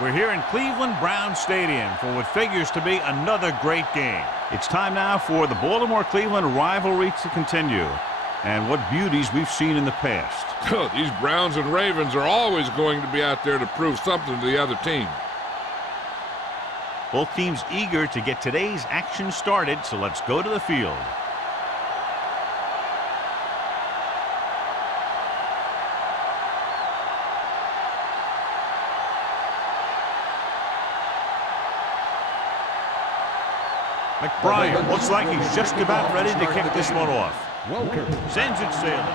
We're here in Cleveland Brown Stadium for what figures to be another great game. It's time now for the Baltimore-Cleveland rivalry to continue. And what beauties we've seen in the past. Oh, these Browns and Ravens are always going to be out there to prove something to the other team. Both teams eager to get today's action started, so let's go to the field. McBrien looks like he's just about ready to kick this one off. Sends it sailing.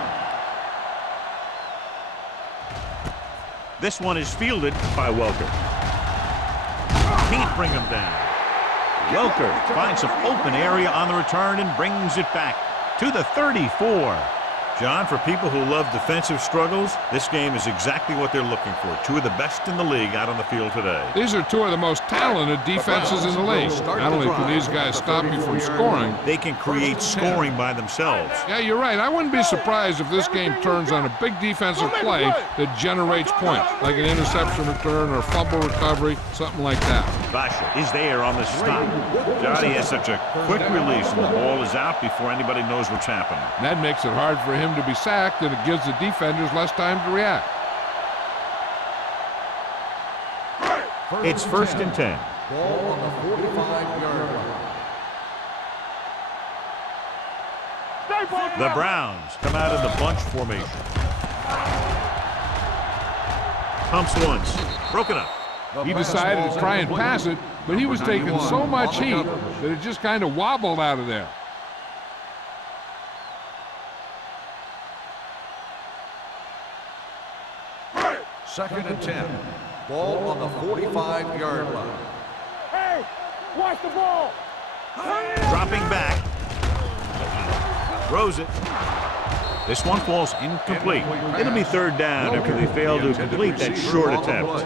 This one is fielded by Welker. Can't bring him down. Welker finds some open area on the return and brings it back to the 34. John, for people who love defensive struggles, this game is exactly what they're looking for. Two of the best in the league out on the field today. These are two of the most talented defenses in the league. Not only can these guys stop you from scoring, they can create scoring by themselves. Yeah, you're right. I wouldn't be surprised if this game turns on a big defensive play that generates points, like an interception return or fumble recovery, something like that. Basha is there on the stop. Johnny has such a quick release, and the ball is out before anybody knows what's happening. That makes it hard for him to be sacked, and it gives the defenders less time to react. It's 1st and 10. Ball on the 45-yard line. The Browns come out in the bunch formation. Pumps once. Broken up. He decided to try and pass it, but he was taking so much heat that it just kind of wobbled out of there. Second and 10. Ball on the 45-yard line. Hey, watch the ball. Dropping back. Throws it. This one falls incomplete. It'll be 3rd down after they fail to complete that short attempt.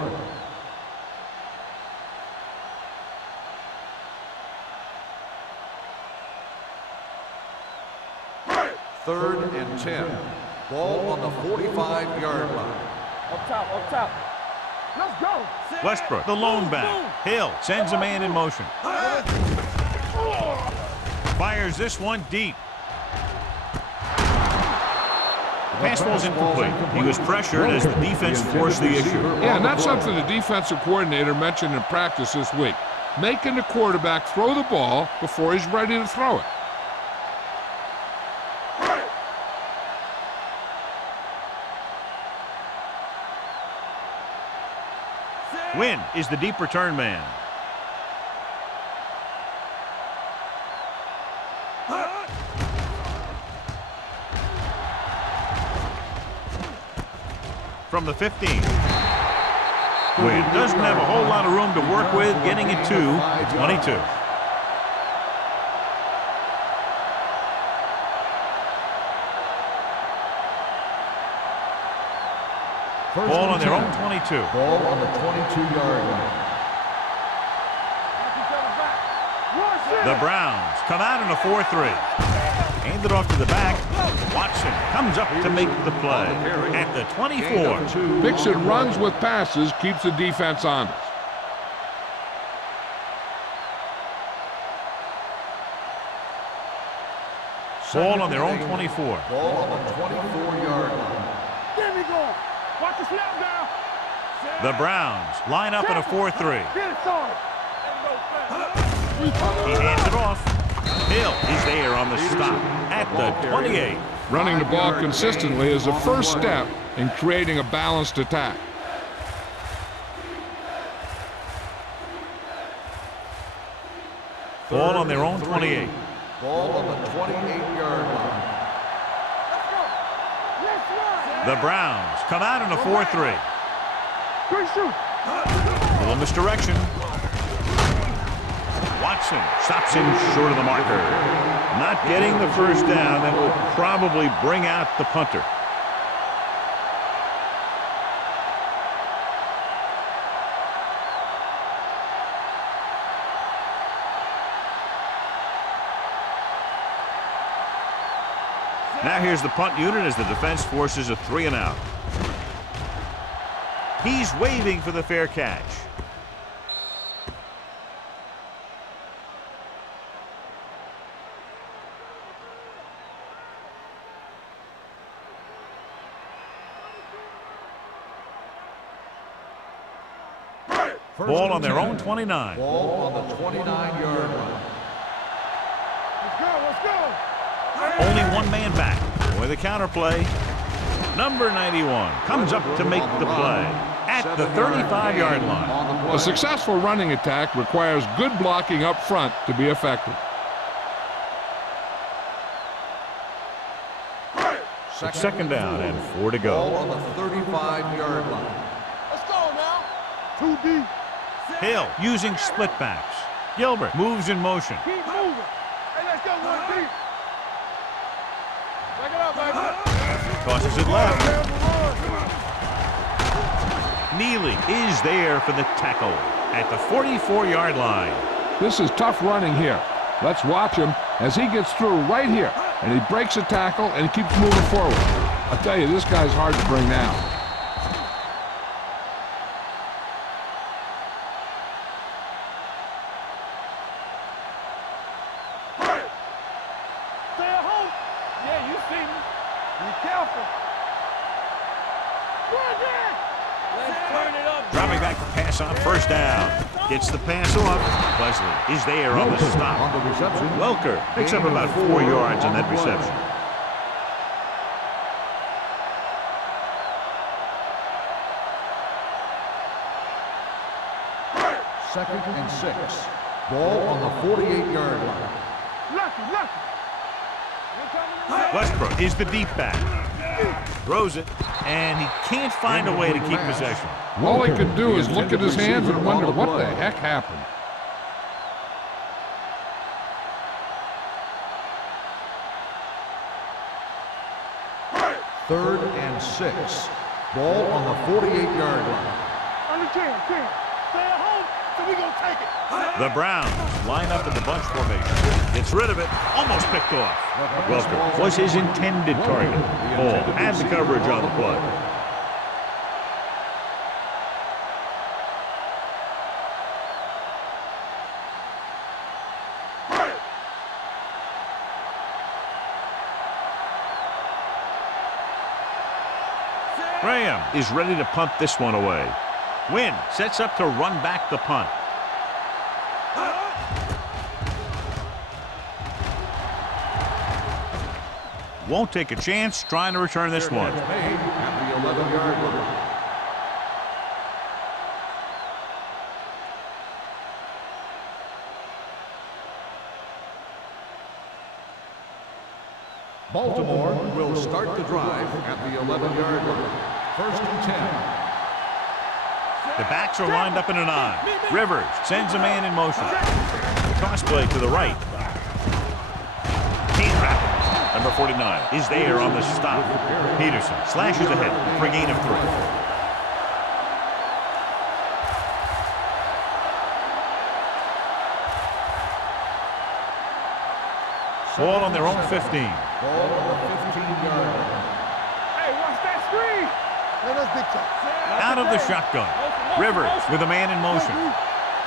Third and 10. Ball on the 45-yard line. Up top, up top. Let's go. Westbrook, the lone back. Hill sends a man in motion. Fires this one deep. The pass falls incomplete. He was pressured as the defense forced the issue. Yeah, and that's something the defensive coordinator mentioned in practice this week. Making the quarterback throw the ball before he's ready to throw it. Wynn is the deep return man. From the 15. Wynn doesn't have a whole lot of room to work with, getting it to the 22. Ball on their own 22. Ball on the 22-yard line. The Browns come out in a 4-3. Hand it off to the back. Watson comes up to make the play at the 24. Mixon runs with passes, keeps the defense honest. Ball on their own 24. Ball on the 24-yard line. There we go. Watch the snap down. The Browns line up in a 4-3. Get it started. He hands it off. Hill is there on the stop at the 28. Running the ball consistently is the first step in creating a balanced attack. Ball on their own 28. Ball on the 28-yard line. The Browns come out in a 4-3. Good shoot. Little misdirection. Watson stops him short of the marker. Not getting the first down. That will probably bring out the punter. Now here's the punt unit as the defense forces a 3-and-out. He's waving for the fair catch. Ball on their own 29. Ball on the 29-yard line. Let's go. Only one man back. With a counter play. Number 91 comes up to make the play at the 35-yard line. A successful running attack requires good blocking up front to be effective. Second down and 4 to Ball go. on the 35-yard line. Let's go now. 2 deep. Hill using split backs. Gilbert moves in motion. Keep moving. Hey, let's go 1 deep. Back it up, baby. Tosses it left. Neely is there for the tackle at the 44-yard line. This is tough running here. Let's watch him as he gets through right here. And he breaks a tackle and he keeps moving forward. I'll tell you, this guy's hard to bring down. Stay at home. Yeah, you see me. Be careful. Run there. Let's turn it up. Dropping back to pass on first down. Gets the pass off. Wesley is there on the stop. On the reception. Welker picks up about 4 yards on that reception. Second and 6. Ball on the 48-yard line. Lucky. Westbrook is the deep back. Throws it, and he can't find a way to keep possession. All he can do is look at his hands and wonder what the heck happened. Third and 6. Ball on the 48-yard line. Under 10. Stay at home, so we gonna take it. The Browns line up in the bunch formation. Gets rid of it, almost picked off. Welker was his intended target. Ball had the coverage on the play. Graham is ready to punt this one away. Wynn sets up to run back the punt. Won't take a chance trying to return this one. Made at the 11-yard line. Baltimore will start the drive at the 11-yard line. First and 10. The backs are lined up in an I. Rivers sends a man in motion. Cross play to the right. Can't wrap it. Number 49 is there on the stop. Peterson slashes ahead for a gain of 3. Ball on their own 15. Ball on the 15-yard line. Hey, watch that screen. Hey, that's big time. Out of the shotgun. Rivers with a man in motion.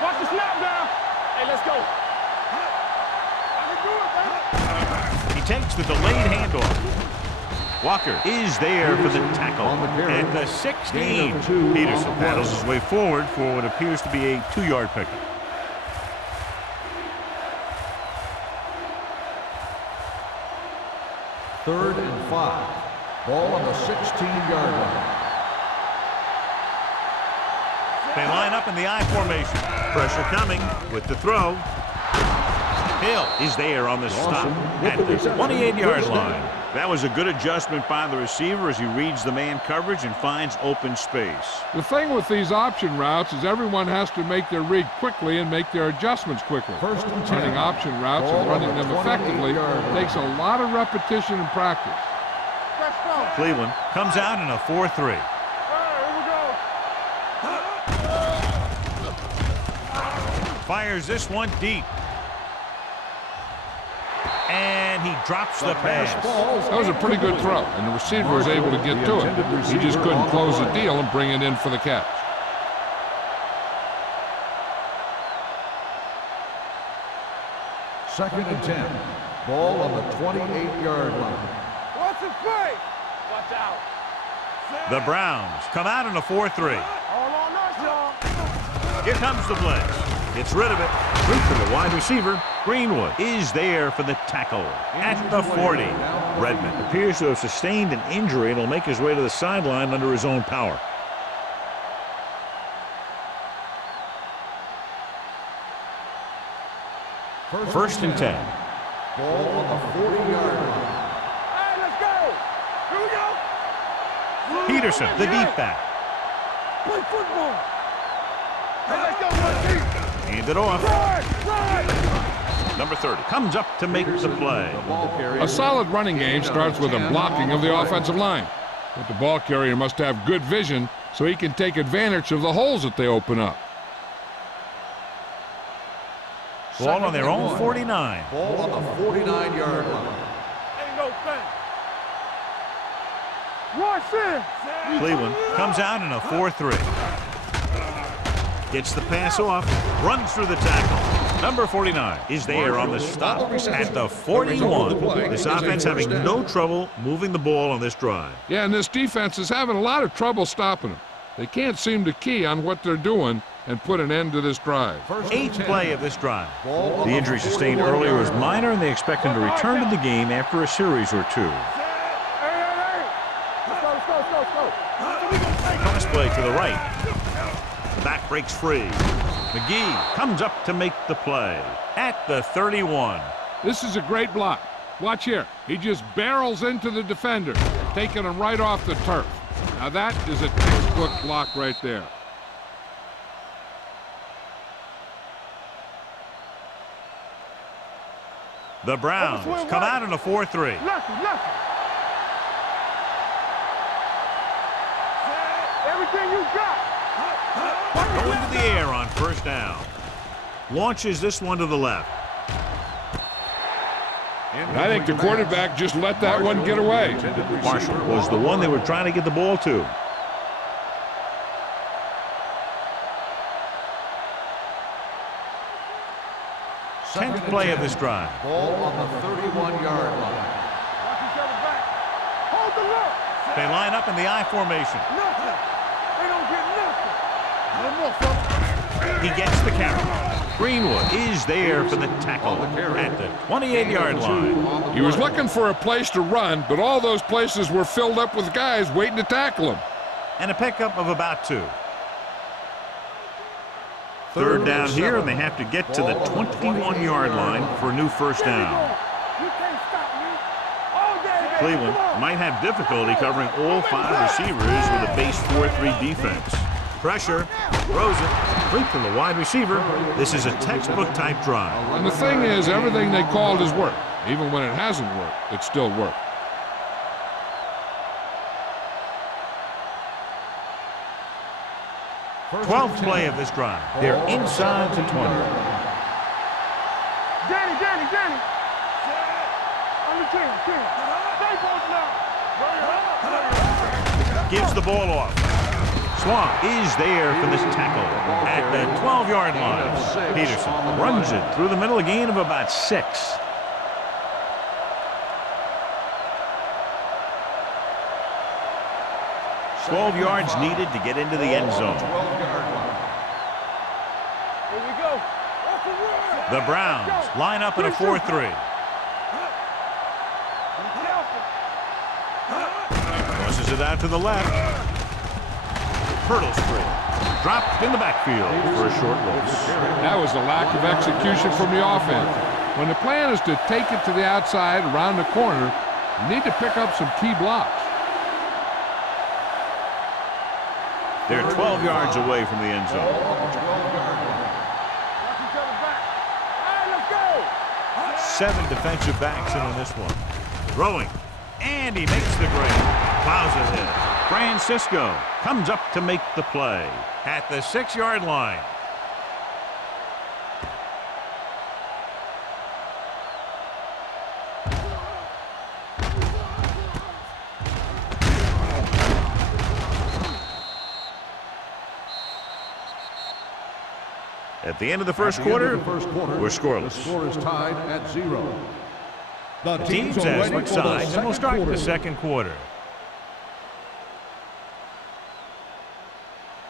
Watch the snap down. Hey, let's go. I can do it, baby. He takes the delayed handoff. Walker is there for the tackle at the 16. Peterson paddles his way forward for what appears to be a 2-yard pickup. Third and 5. Ball on the 16-yard line. They line up in the I formation. Pressure coming with the throw. Hill is there on the stop at the 28-yard line. That was a good adjustment by the receiver as he reads the man coverage and finds open space. The thing with these option routes is everyone has to make their read quickly and make their adjustments quickly. First and 10. Running option routes and running them effectively takes a lot of repetition and practice. Cleveland comes out in a 4-3. Fires this one deep. And he drops the pass. That was a pretty good throw, and the receiver was able to get to it. He just couldn't close the deal and bring it in for the catch. Second and 10. Ball on the 28-yard line. What's the play? Watch out. The Browns come out in a 4-3. All on us, y'all. Here comes the blitz. Gets rid of it. Root to the wide receiver. Greenwood is there for the tackle at the 40. Redmond appears to have sustained an injury and will make his way to the sideline under his own power. First and 10. Ball on the 40-yard line. Hey, let's go. Here we go. Peterson, the deep back. Play football. Hey, let's go, one team. Hand it off. Run. Number 30 comes up to make the play. A solid running game starts with a blocking of the offensive line. But the ball carrier must have good vision so he can take advantage of the holes that they open up. Ball on their own 49. Ball on the 49-yard line. Ain't no thing. Rush in. Cleveland comes out in a 4-3. Gets the pass off, runs through the tackle. Number 49 is there on the stop at the 41. This offense having no trouble moving the ball on this drive. Yeah, and this defense is having a lot of trouble stopping them. They can't seem to key on what they're doing and put an end to this drive. Eighth play of this drive. The injury sustained earlier was minor, and they expect him to return to the game after a series or two. Hey. Let's go. Cross play to the right. The back breaks free. McGee comes up to make the play at the 31. This is a great block. Watch here. He just barrels into the defender, taking him right off the turf. Now that is a textbook block right there. The Browns come out in a 4-3. Everything you got. Going to the air on first down. Launches this one to the left. I think the quarterback just let that one get away. Marshall was the one they were trying to get the ball to. Tenth play of this drive. Ball on the 31-yard line. Watch each other back. Hold the look. They line up in the I formation. Nothing. They don't get nothing. No more, folks. He gets the carry. Greenwood is there for the tackle at the 28-yard line. He was looking for a place to run, but all those places were filled up with guys waiting to tackle him. And a pickup of about 2. Third down here, and they have to get to the 21-yard line for a new first down. You can't stop me. All day. Cleveland might have difficulty covering all 5 receivers with a base 4-3 defense. Pressure, throws it, complete to the wide receiver. This is a textbook type drive. And the thing is, everything they called has worked. Even when it hasn't worked, it still worked. Twelfth play of this drive. They're inside the 20. Danny. On the 10. Stay both now. Gives the ball off. Swamp is there for this tackle at the 12-yard line. Peterson runs it through the middle, a gain of about 6. $12 yards needed to get into the end zone. Here we go. The Browns line up in a 4-3. Tosses it out to the left. Hurdles free. Dropped in the backfield for a short loss. That was a lack of execution from the offense. When the plan is to take it to the outside around the corner, you need to pick up some key blocks. They're 12 yards away from the end zone. Watch each other back. Hey, let's go. 7 defensive backs in on this one. Throwing. And he makes the grab. Plows ahead. Francisco comes up to make the play at the 6-yard line. At the end of the first quarter, we're scoreless. The score is tied at 0. The teams have switched sides, and we'll start the second quarter.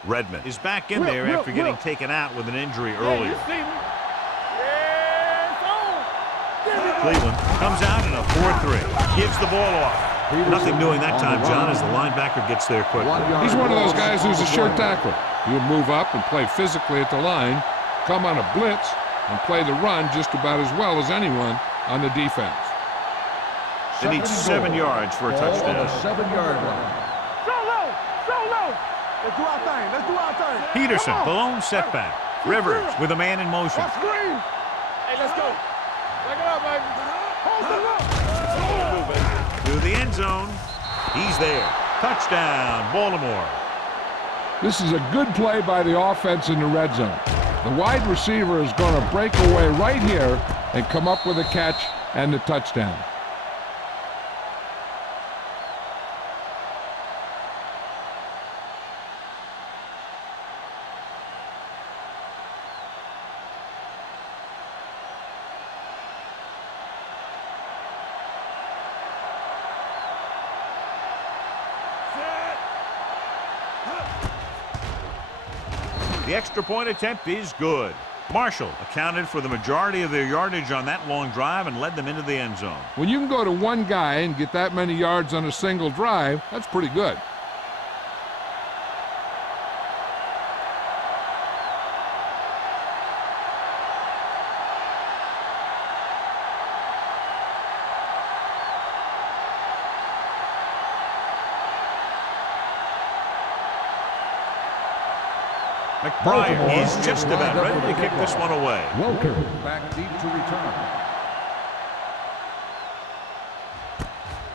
Redmond is back in there after getting taken out with an injury earlier. You see me? Yes, on. Cleveland comes out in a 4-3. Gives the ball off. Nothing doing that time, John, as the linebacker gets there quickly. He's one of those guys who's a sure tackler. He'll move up and play physically at the line, come on a blitz, and play the run just about as well as anyone on the defense. They need 7 yards for a touchdown. On the 7-yard line. So low, so low. Let's do our thing. Let's do our thing. Peterson, blown setback. Rivers with a man in motion. Let's screen. Hey, let's go. Back it up, baby. Hold the look. To the end zone. He's there. Touchdown, Baltimore. This is a good play by the offense in the red zone. The wide receiver is going to break away right here and come up with a catch and the touchdown. The extra point attempt is good. Marshall accounted for the majority of their yardage on that long drive and led them into the end zone. When you can go to one guy and get that many yards on a single drive, that's pretty good. McBride is just about ready to kick this one away. Welker back deep to return.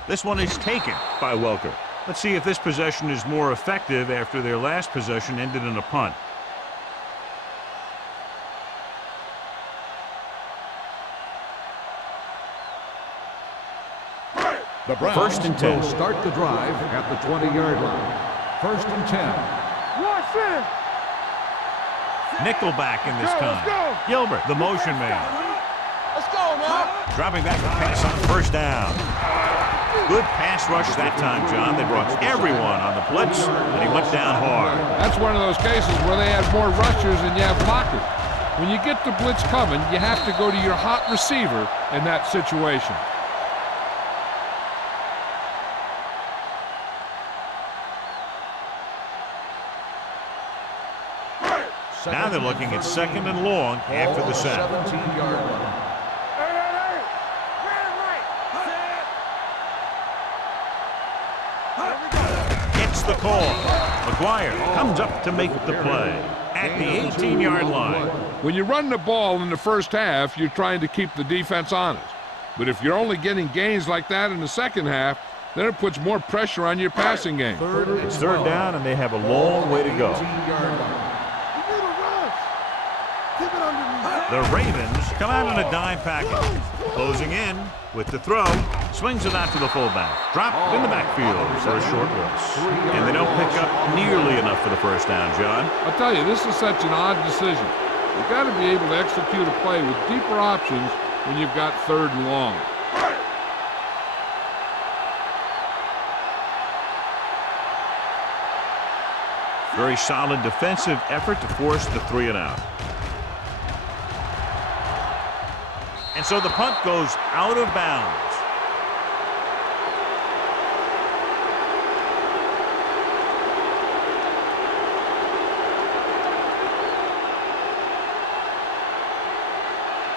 This one is taken by Welker. Let's see if this possession is more effective after their last possession ended in a punt. The Browns First and 10. will start the drive at the 20-yard line. First and 10. Watch it. Nickelback in this Let's time. go. Gilbert, the motion man. Let's go, man. Dropping back to pass on first down. Good pass rush that time, John. They brought everyone on the blitz, and he went down hard. That's one of those cases where they have more rushers than you have blockers. When you get the blitz coming, you have to go to your hot receiver in that situation. Now they're looking at second and long after the sack. 17-yard line. Hey. Right. Gets the call. McGuire comes up to make the play at the 18-yard line. When you run the ball in the first half, you're trying to keep the defense honest. But if you're only getting gains like that in the second half, then it puts more pressure on your passing game. It's third down, and they have a long way to go. 18-yard line. The Ravens come out in a dime package. Closing in with the throw. Swings it out to the fullback. Dropped in the backfield for a short loss. And they don't pick up nearly enough for the first down, John. I'll tell you, this is such an odd decision. You've got to be able to execute a play with deeper options when you've got third and long. Very solid defensive effort to force the 3-and-out. And so the punt goes out of bounds.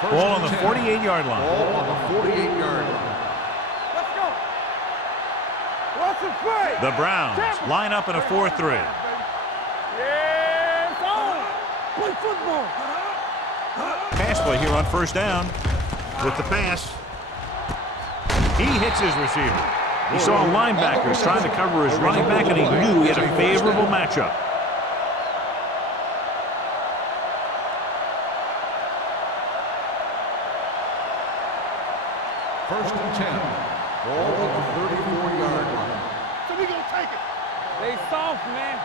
Ball on the 48-yard line. Ball on the 48-yard line. Let's go. What's the play? The Browns line up in a 4-3. Yes, on. Play football. Pass play here on first down. With the pass, he hits his receiver. He saw linebackers trying to cover his running back, and he knew he had a favorable matchup. First and 10. Ball on the 34-yard line. So we gonna take it. They soft, man.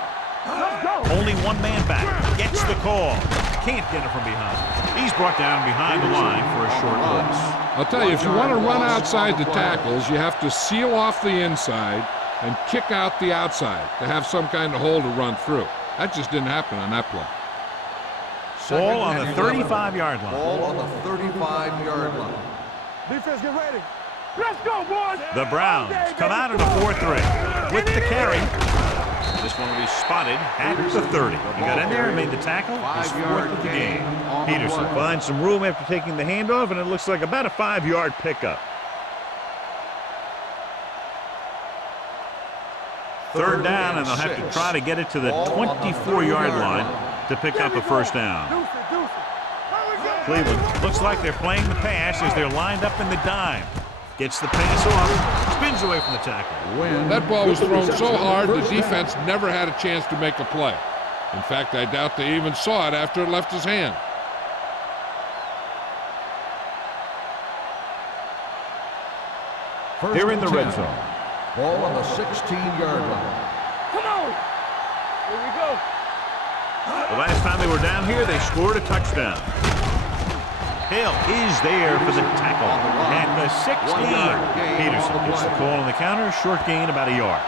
Let's go. Only one man back. Gets the call. Can't get it from behind. He's brought down behind the line for a short loss. I'll tell you, if you want to run outside the tackles, you have to seal off the inside and kick out the outside to have some kind of hole to run through. That just didn't happen on that play. Ball on the 35-yard line. Ball on the 35-yard line. Defense, get ready. Let's go, boys. The Browns come out in a 4-3 with the carry. This one will be spotted at the 30. He got in there and made the tackle. His 4th of the game. Peterson finds some room after taking the handoff, and it looks like about a 5-yard pickup. 3rd down, and they'll have to try to get it to the 24-yard line to pick up a first down. Cleveland looks like they're playing the pass as they're lined up in the dime. Gets the pass off, spins away from the tackle. That ball was thrown so hard the defense never had a chance to make a play. In fact, I doubt they even saw it after it left his hand. They're in the red zone. Ball on the 16-yard line. Come on. Here we go. The last time they were down here, they scored a touchdown. Hill is there for the tackle at the 16. Peterson gets the call on the counter. Short gain, about a yard.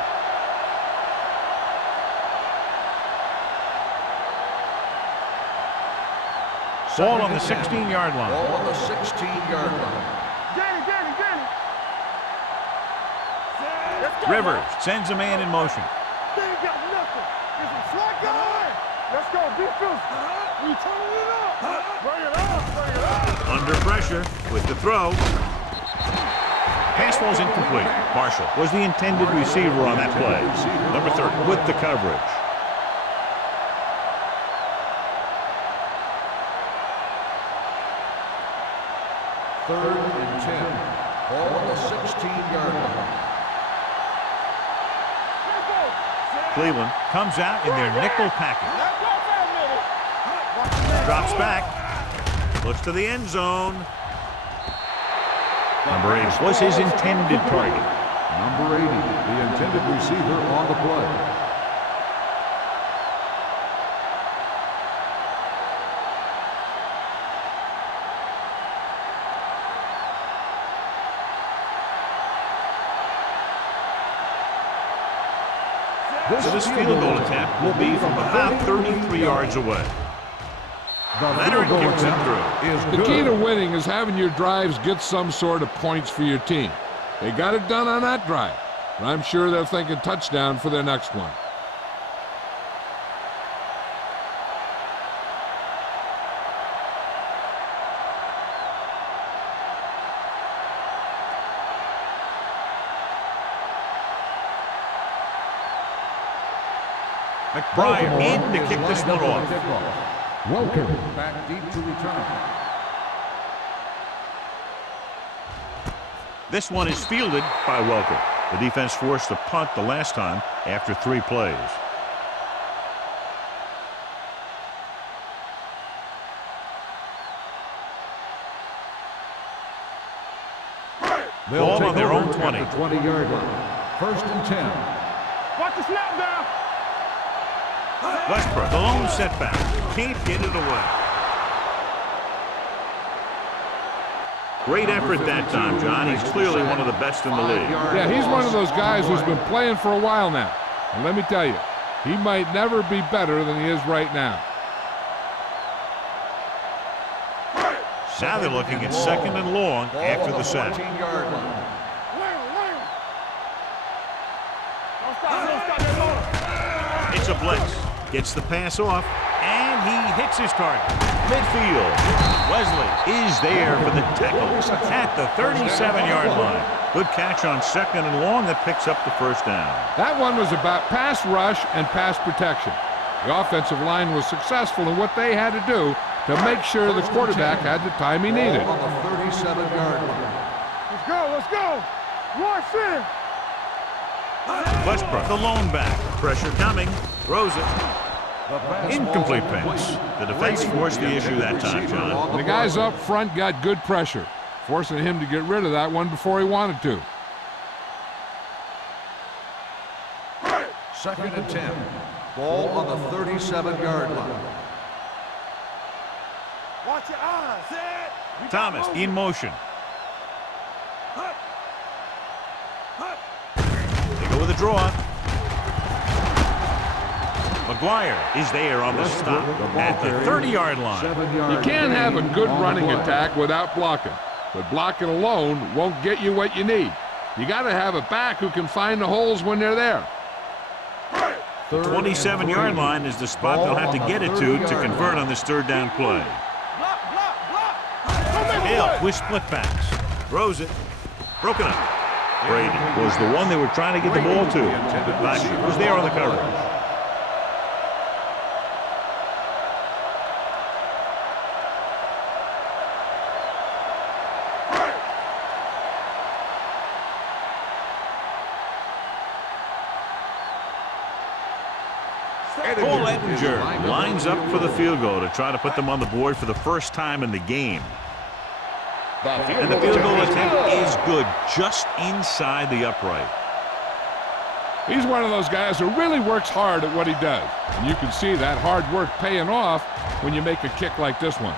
Ball on the 16-yard line. Ball on the 16-yard line. Get it. Rivers sends a man in motion. They ain't got nothing. It's a slack guy. Let's go, defense. We turning it up. Bring it up. Under pressure with the throw. Pass ball's incomplete. Marshall was the intended receiver on that play. Number 30 with the coverage. Third and 10. Ball on the 16-yard line. Cleveland comes out in their nickel package. Drops back. Looks to the end zone. Number 8 was his intended target. Number 80, the intended receiver on the play. So this field goal attempt will be from about 33 yards away. Leonard kicks it through. The key to winning is having your drives get some sort of points for your team. They got it done on that drive, but I'm sure they're thinking touchdown for their next one. McBride in to kick this one off. Welcome back deep to return. This one is fielded by Welker. The defense forced a punt the last time after 3 plays. Ball on their own 20. 20-yard line. First and 10. Watch the snap down. Westbrook, the lone setback. Can't get it away. Great effort that time, John. He's clearly one of the best in the league. Yeah, he's one of those guys who's been playing for a while now. And let me tell you, he might never be better than he is right now. Now they're looking at 2nd and long after the sack. 14-yard line. It's a blitz. Gets the pass off, and he hits his target. Midfield. Wesley is there for the tackle at the 37-yard line. Good catch on 2nd and long that picks up the first down. That one was about pass rush and pass protection. The offensive line was successful in what they had to do to make sure the quarterback had the time he needed. On the 37-yard line. Let's go. Watch in. Westbrook, the lone back. Pressure coming. Throws it. Incomplete pass. The defense forced the issue that time, John. The guys up front got good pressure, forcing him to get rid of that one before he wanted to. 2nd and 10. Ball on the 37-yard line. Watch your eyes. Thomas in motion. They go with a draw. McGuire is there on the stop at the 30-yard line. You can't have a good running attack without blocking, but blocking alone won't get you what you need. You got to have a back who can find the holes when they're there. The 27-yard line is the spot they'll have to get it to convert on this third down play. Hill with split backs. Throws it. Broken up. Brady was the one they were trying to get the ball to. Bashi was there on the coverage. Paul Ettinger lines up for the field goal to try to put them on the board for the first time in the game. And the field goal attempt is good, just inside the upright. He's one of those guys who really works hard at what he does. And you can see that hard work paying off when you make a kick like this one.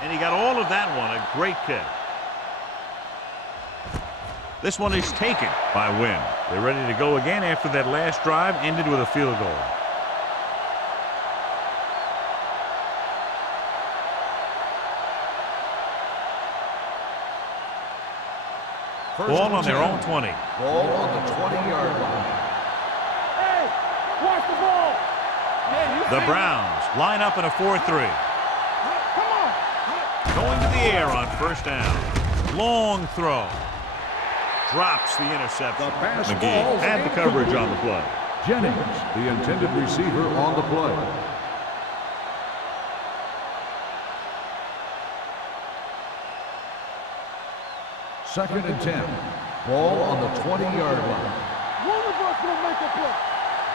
And he got all of that one, a great kick. This one is taken by Wynn. They're ready to go again after that last drive ended with a field goal. Ball on their own 20. Ball on the 20-yard line. Hey, watch the ball. The Browns line up in a 4-3. Going to the air on first down. Long throw. Drops the interception. McGee had the coverage on the play. Jennings, the intended receiver on the play. Second and 10. Ball on the 20-yard line. One of us will make a play.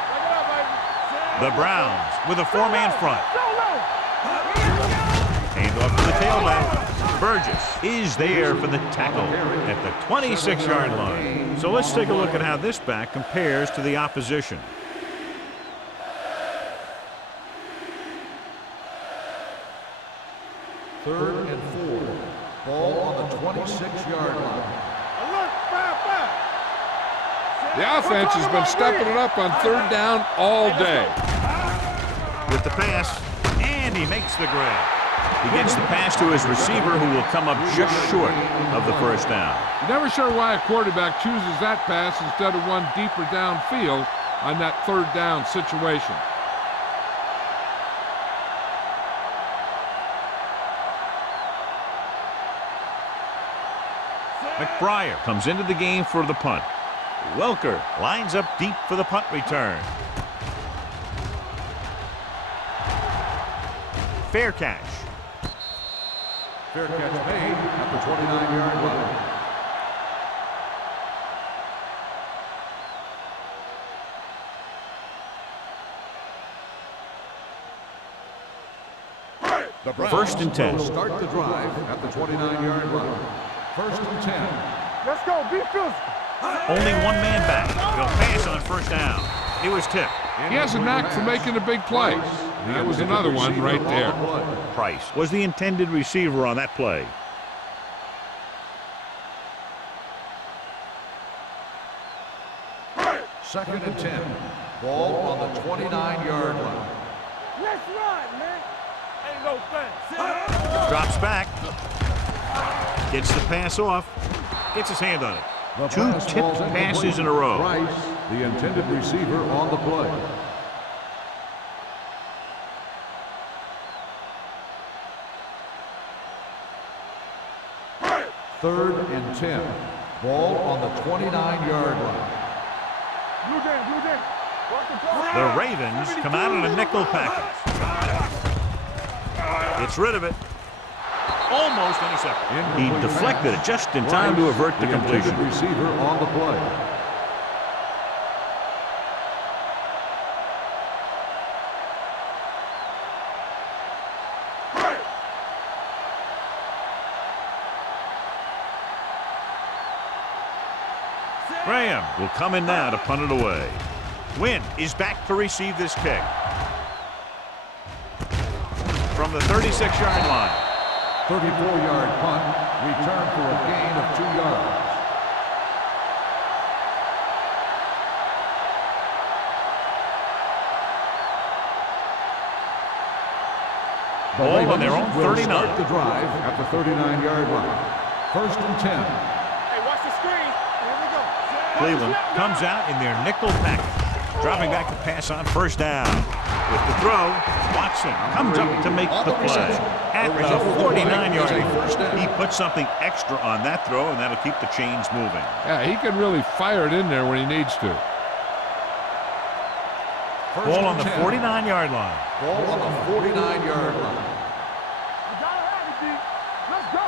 Check it out, baby. The Browns with a four-man front. Solo. Hand off to the tailback. Burgess is there for the tackle at the 26-yard line. So let's take a look at how this back compares to the opposition. Third and 4. Ball on the 26-yard line. Alert, 5-5. The offense has been stepping it up on third down all day. With the pass, and he makes the grab. He gets the pass to his receiver, who will come up just short of the first down. Never sure why a quarterback chooses that pass instead of one deeper downfield on that third down situation. McBriar comes into the game for the punt. Welker lines up deep for the punt return. Fair catch. Fair catch made at the 29-yard line. The Browns First and 10. will start the drive at the 29-yard line. First and 10. Let's go. Be physical. Only one man back. He'll pass on first down. He was tipped. He has a knack for making a big play. That was another one right there. Price was the intended receiver on that play. Second and 10. Ball on the 29-yard line. Let's run, man. Ain't no thing. Drops back. Gets the pass off. Gets his hand on it. The Two pass tipped falls incomplete. passes in a row. Price, the intended receiver on the play. Third and 10. Ball on the 29-yard line. Blue Jam, Blue Jam. Watch the ball. The Ravens come out in a nickel package. Gets rid of it. Almost intercepted. He deflected it just in time to avert the completion. Receiver on the play. Graham will come in now to punt it away. Wynn is back to receive this kick. From the 36-yard line. 34-yard punt, return for a gain of 2 yards. Ball on their own 39. Start the drive at the 39-yard line. 1st and 10. Hey, watch the screen. Here we go. Cleveland comes out in their nickel package. Dropping back to pass on 1st down. With the throw, Watson comes up to make the play. At the 49-yard line, he puts something extra on that throw, and that'll keep the chains moving. Yeah, he can really fire it in there when he needs to. Ball on the 49-yard line. Ball on the 49-yard line. You gotta have it, D. Let's go.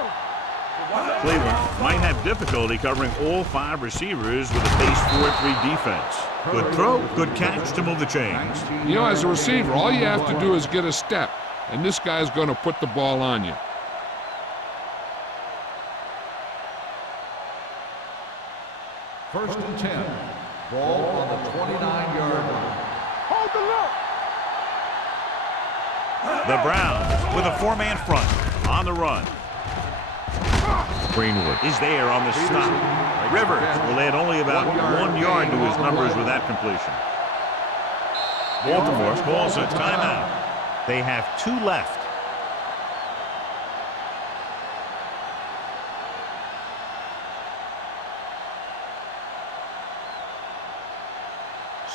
Cleveland might have difficulty covering all 5 receivers with a base 4-3 defense. Good throw, good catch to move the chains. You know, as a receiver, all you have to do is get a step, and this guy's going to put the ball on you. First and 10. Ball on the 29-yard line. Hold the look. The Browns with a 4-man front on the run. Greenwood is there on the stop. Rivers will add only about 1 yard to his numbers with that completion. Baltimore calls a timeout. They have 2 left.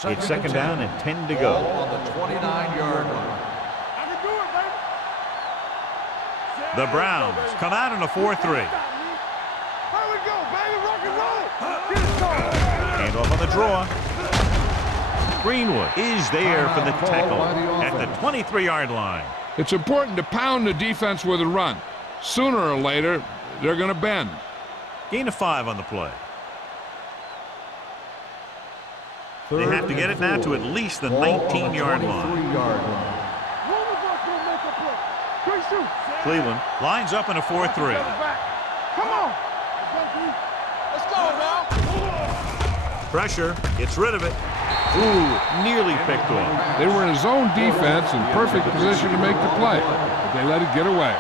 It's 2nd down and 10 to go. Ball on the 29-yard line. I can do it, baby. The Browns come out in a 4-3. Here we go, baby. Rock and roll. Get it started. Hand off on the draw. Greenwood is there for the tackle at the 23-yard line. It's important to pound the defense with a run. Sooner or later, they're going to bend. Gain of 5 on the play. They have to get it now to at least the 19-yard line. One of us gonna make a play. Great shoot. Cleveland lines up in a 4-3. Come on. Let's go now. Pressure, gets rid of it. Ooh, nearly picked off. They were in zone defense in perfect position to make the play, but they let it get away.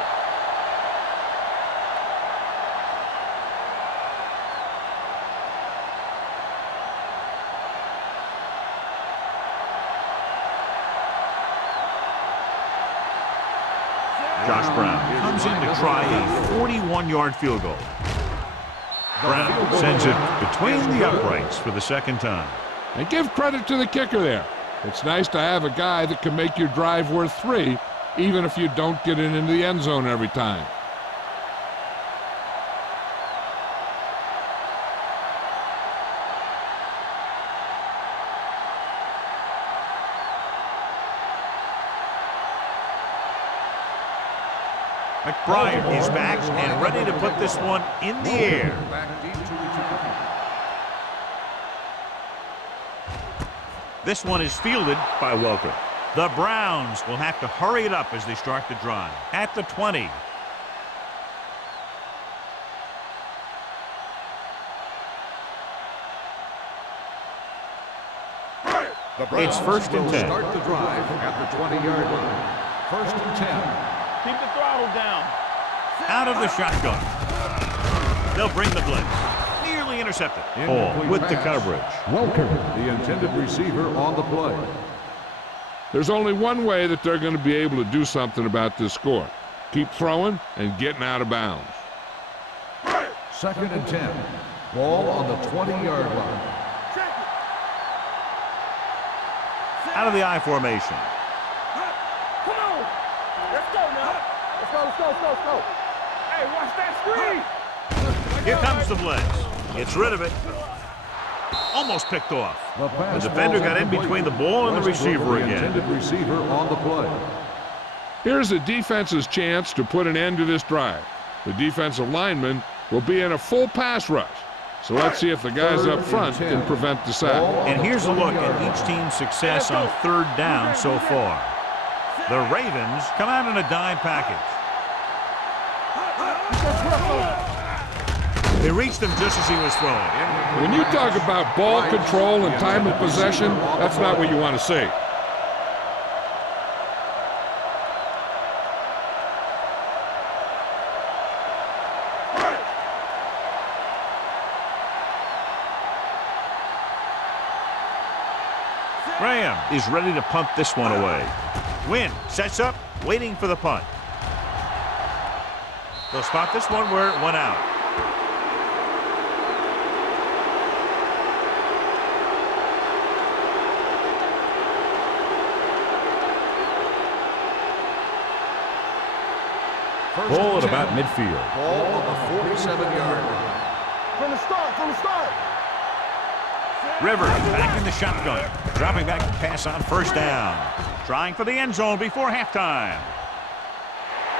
Josh Brown comes in to try a 41-yard field goal. Brown sends it between the uprights for the 2nd time. And give credit to the kicker there. It's nice to have a guy that can make your drive worth 3, even if you don't get it into the end zone every time. McBride is back and ready to put this one in the air. This one is fielded by Welker. The Browns will have to hurry it up as they start the drive. At the 20. It's 1st and 10. Start the drive at the 20-yard line. 1st and 10. Keep the throttle down. Out of the shotgun. They'll bring the blitz. Nearly intercepted. Ball with the coverage. Welker, the intended receiver on the play. There's only one way that they're going to be able to do something about this score. Keep throwing and getting out of bounds. 2nd and 10. Ball on the 20-yard line. Out of the I formation. Come on. Let's go now. Let's go. Hey, watch that screen. Here comes the blitz. Gets rid of it. Almost picked off. The defender got in between the ball and the receiver again. Intended receiver on the play. Here's the defense's chance to put an end to this drive. The defensive lineman will be in a full pass rush. So let's see if the guys up front can prevent the sack. And here's a look at each team's success on 3rd down so far. The Ravens come out in a dime package. They reached him just as he was throwing. When you talk about ball control and time of possession, that's not what you want to see. Graham is ready to punt this one away. Wynn sets up, waiting for the punt. They'll spot this one where it went out. Ball at about midfield. Ball on the 47-yard line. From the start. Rivers back in the shotgun. Dropping back to pass on first down. Trying for the end zone before halftime.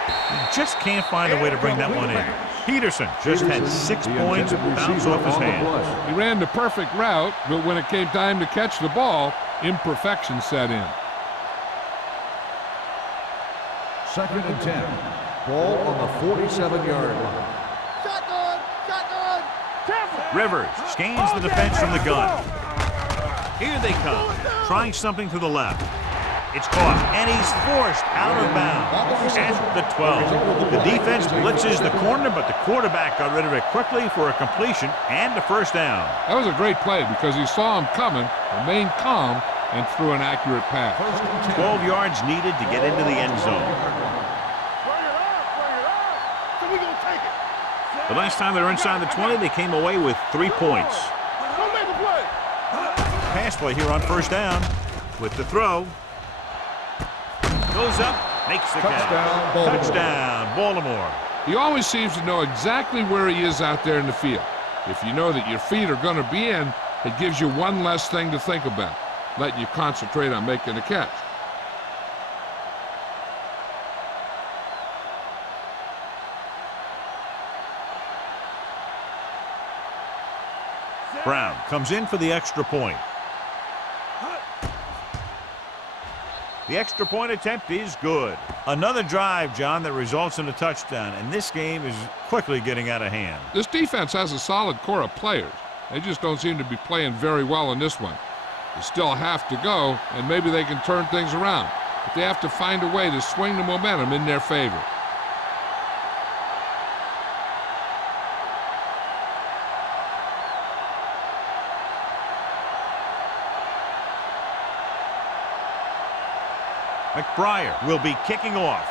He just can't find a way to bring that one in. Peterson just had 6 points bounce off his hand. He ran the perfect route, but when it came time to catch the ball, imperfection set in. 2nd and 10. Ball on the 47-yard line. Shotgun. Careful. Rivers scans the defense from the gun. Here they come, trying something to the left. It's caught, and he's forced out of bounds at the 12. The defense blitzes the corner, but the quarterback got rid of it quickly for a completion and a first down. That was a great play because he saw him coming, remained calm, and threw an accurate pass. 12 yards needed to get into the end zone. Bring it up. So we gonna take it. The last time they were inside the 20, they came away with 3 points. Don't make a play. Pass play here on first down with the throw. Goes up, makes the catch. Touchdown, Baltimore. He always seems to know exactly where he is out there in the field. If you know that your feet are going to be in, it gives you one less thing to think about, letting you concentrate on making the catch. Brown comes in for the extra point. The extra point attempt is good. Another drive, John, that results in a touchdown, and this game is quickly getting out of hand. This defense has a solid core of players. They just don't seem to be playing very well in this one. They still have to go, and maybe they can turn things around. But they have to find a way to swing the momentum in their favor. McBriar will be kicking off.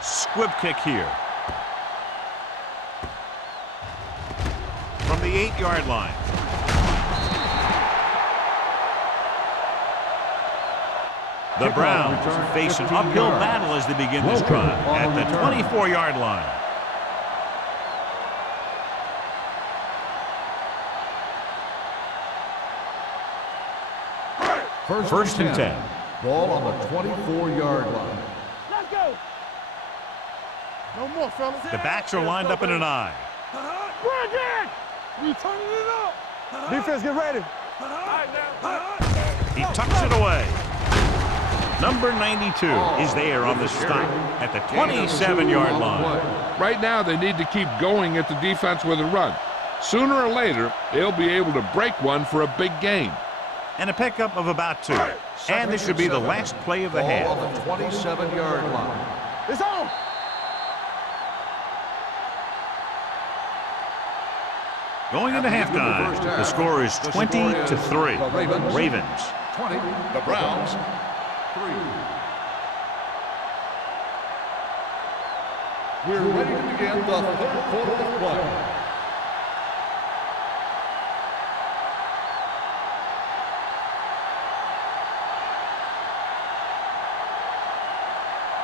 Squib kick here. From the 8-yard line. The Browns face an uphill battle as they begin this drive at the 24-yard line. First and 10. Ball on the 24-yard line. Let's go. No more, fellas. The backs are lined up in an I. Bring it. We turning it up. Defense, get ready. He tucks it away. Number 92 is there on the stop at the 27-yard line. Right now, they need to keep going at the defense with a run. Sooner or later, they'll be able to break one for a big gain. And a pickup of about 2. And this should be the last play of the half. Ball on the 27-yard line. It's on. Going into halftime, the score is 20-3. Ravens. 20, the Browns, 3. We're ready to begin the 3rd quarter of play.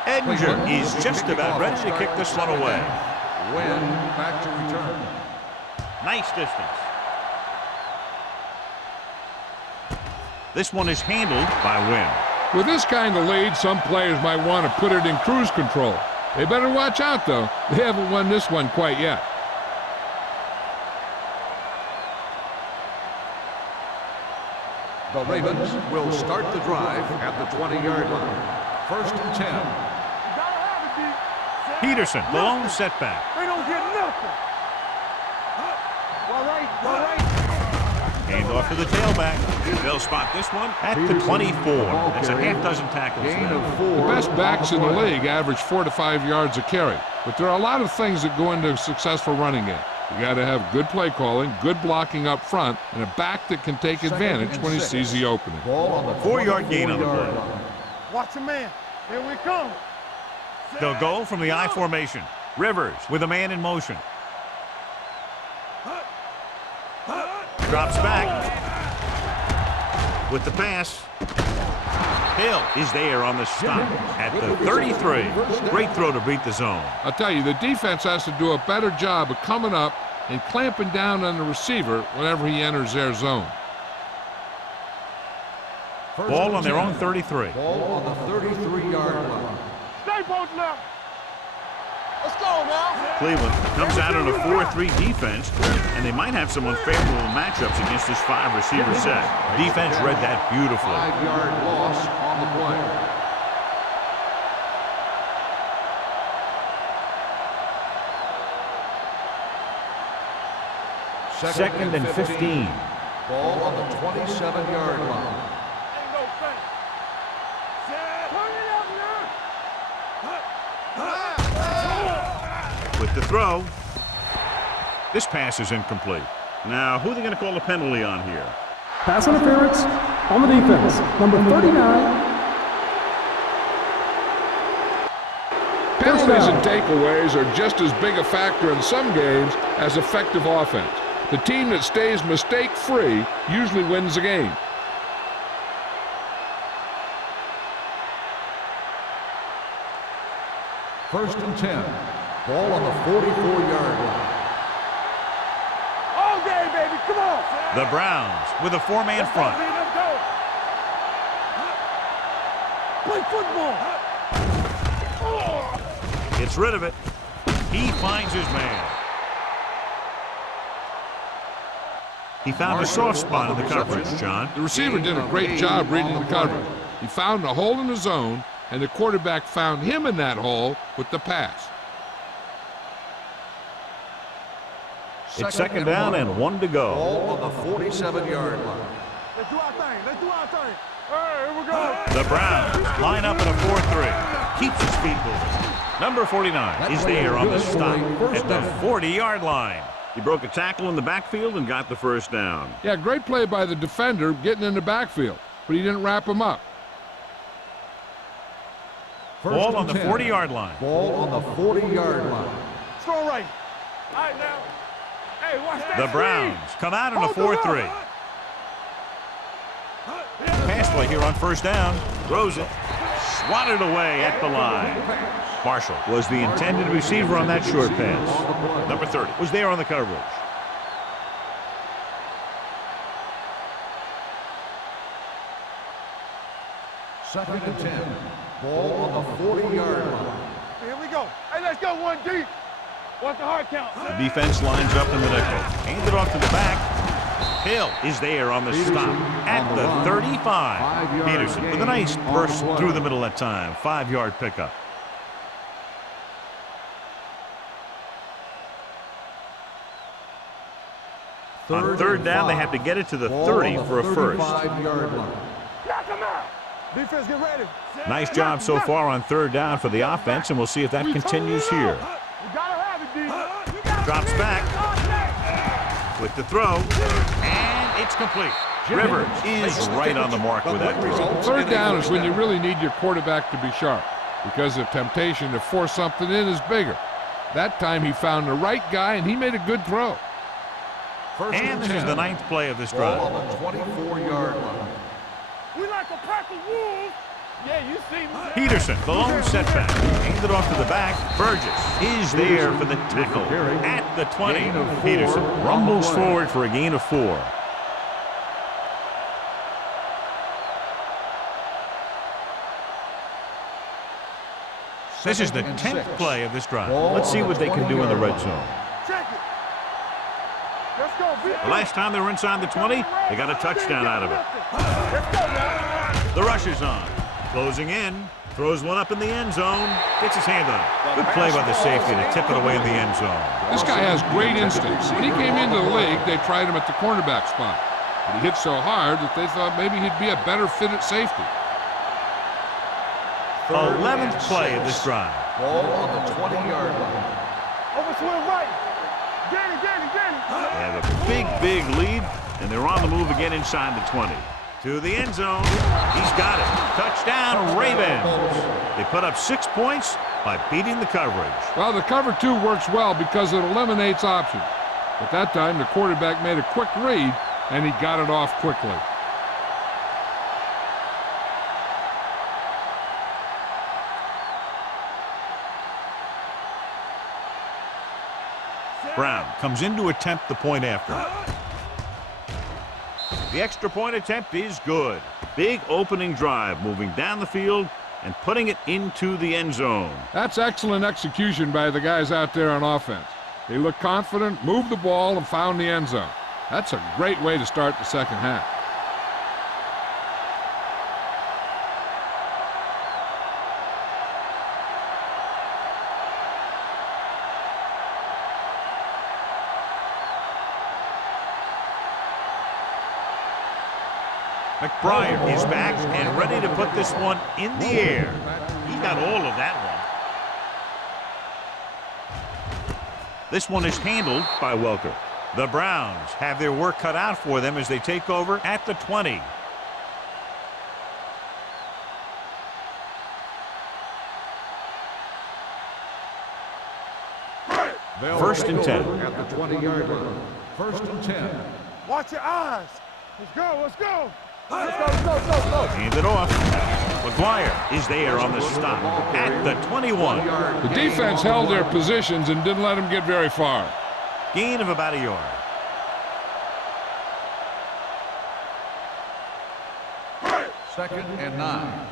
Edinger is just about ready to kick this one away. Wynn back to return. Nice distance. This one is handled by Wynn. With this kind of lead, some players might want to put it in cruise control. They better watch out, though. They haven't won this one quite yet. The Ravens will start the drive at the 20-yard line. 1st and 10. Peterson, the lone setback. They don't get nothing. All right. Hand off to the tailback. They'll spot this one at the 24. That's a half dozen tackles now. The best backs in the league average 4 to 5 yards a carry. But there are a lot of things that go into a successful running game. You got to have good play calling, good blocking up front, and a back that can take advantage when he sees the opening. 4-yard gain on the play. Watch a man. Here we come. They'll go from the I formation. Rivers with a man in motion. Drops back with the pass. Hill is there on the stop at the 33. Great throw to beat the zone. I'll tell you, the defense has to do a better job of coming up and clamping down on the receiver whenever he enters their zone. Ball on their own 33. Ball on the 33-yard line. Stay both left. Let's go now. Cleveland comes out on a 4-3 defense, and they might have some unfavorable matchups against this 5-receiver set. Defense read that beautifully. 5-yard loss on the play. Second and 15. Ball on the 27-yard line. Ain't no thing. Turn it up now. With the throw, this pass is incomplete. Now, who are they going to call a penalty on here? Pass interference on the defense. Number 39. Penalties and takeaways are just as big a factor in some games as effective offense. The team that stays mistake-free usually wins the game. First and 10. Ball on the 44-yard line. All day, baby. Come on. The Browns with a 4-man front. Let's go. Play football. Gets rid of it. He finds his man. He found a soft spot in the coverage, John. The receiver did a great job reading the coverage. He found a hole in the zone, and the quarterback found him in that hole with the pass. It's second down and 1 to go. Ball on the 47-yard line. Let's do our thing. Let's do our thing. All right, here we go. The Browns line up in a 4-3. Keeps his feet moving. Number 49 is there on the stop at the 40-yard line. He broke a tackle in the backfield and got the first down. Yeah, great play by the defender getting in the backfield, but he didn't wrap him up. Ball on the 40-yard line. Ball on the 40-yard line. Throw right. All right, now. Hey, watch that. The Browns come out in a 4-3. Pass play here on first down. Throws it. Swatted away at the line. Marshall was the intended receiver on that short pass. Number 30 was there on the coverage. Second and 10. Ball on the 40-yard line. Here we go. Hey, let's go one deep. Watch the hard count. The defense lines up in the nickel. Handed off to the back. Hill is there on the stop at the 35. Peterson with a nice burst through the middle that time. 5-yard pickup. On third down, they have to get it to the 30 for a first. 35-yard line. Knock him out. Defense, get ready. Nice job so far on third down for the offense, and we'll see if that continues here. You gotta have it, D. Drops back with the throw, and it's complete. Rivers is right on the mark with that result. Third down is when you really need your quarterback to be sharp because the temptation to force something in is bigger. That time he found the right guy, and he made a good throw. And this is the 9th play of this drive. Ball on the 24-yard line. We like a pack of wolves. Yeah, you see me. Peterson, the lone setback. Handed off to the back. Burgess is there for the tackle at the 20. Peterson rumbles forward for a gain of 4. This is the 10th play of this drive. Let's see what they can do in the red zone. Check it. Let's go. The last time they were inside the 20, they got a touchdown out of it. Let's go now. The rush is on. Closing in. Throws one up in the end zone. Gets his hand on it. Good play by the safety to tip it away in the end zone. This guy has great instincts. When he came into the league, they tried him at the cornerback spot. But he hit so hard that they thought maybe he'd be a better fit at safety. 11th play of this drive. Ball on the 20-yard line. Over to the right. Get it. They have a big lead, and they're on the move again inside the 20. To the end zone. He's got it. Touchdown, Ravens. They put up 6 points by beating the coverage. Well, the cover 2 works well because it eliminates options. But that time, the quarterback made a quick read, and he got it off quickly. Brown comes in to attempt the point after. The extra point attempt is good. Big opening drive, moving down the field and putting it into the end zone. That's excellent execution by the guys out there on offense. They looked confident, moved the ball, and found the end zone. That's a great way to start the second half. McBride is back and ready to put this one in the air. He got all of that one. This one is handled by Welker. The Browns have their work cut out for them as they take over at the 20. First and 10. At the 20-yard line. First and 10. Watch your eyes. Let's go. Hand it off. McGuire is there on the stop at the 21. The defense held their positions and didn't let them get very far. Gain of about a yard. Second and 9.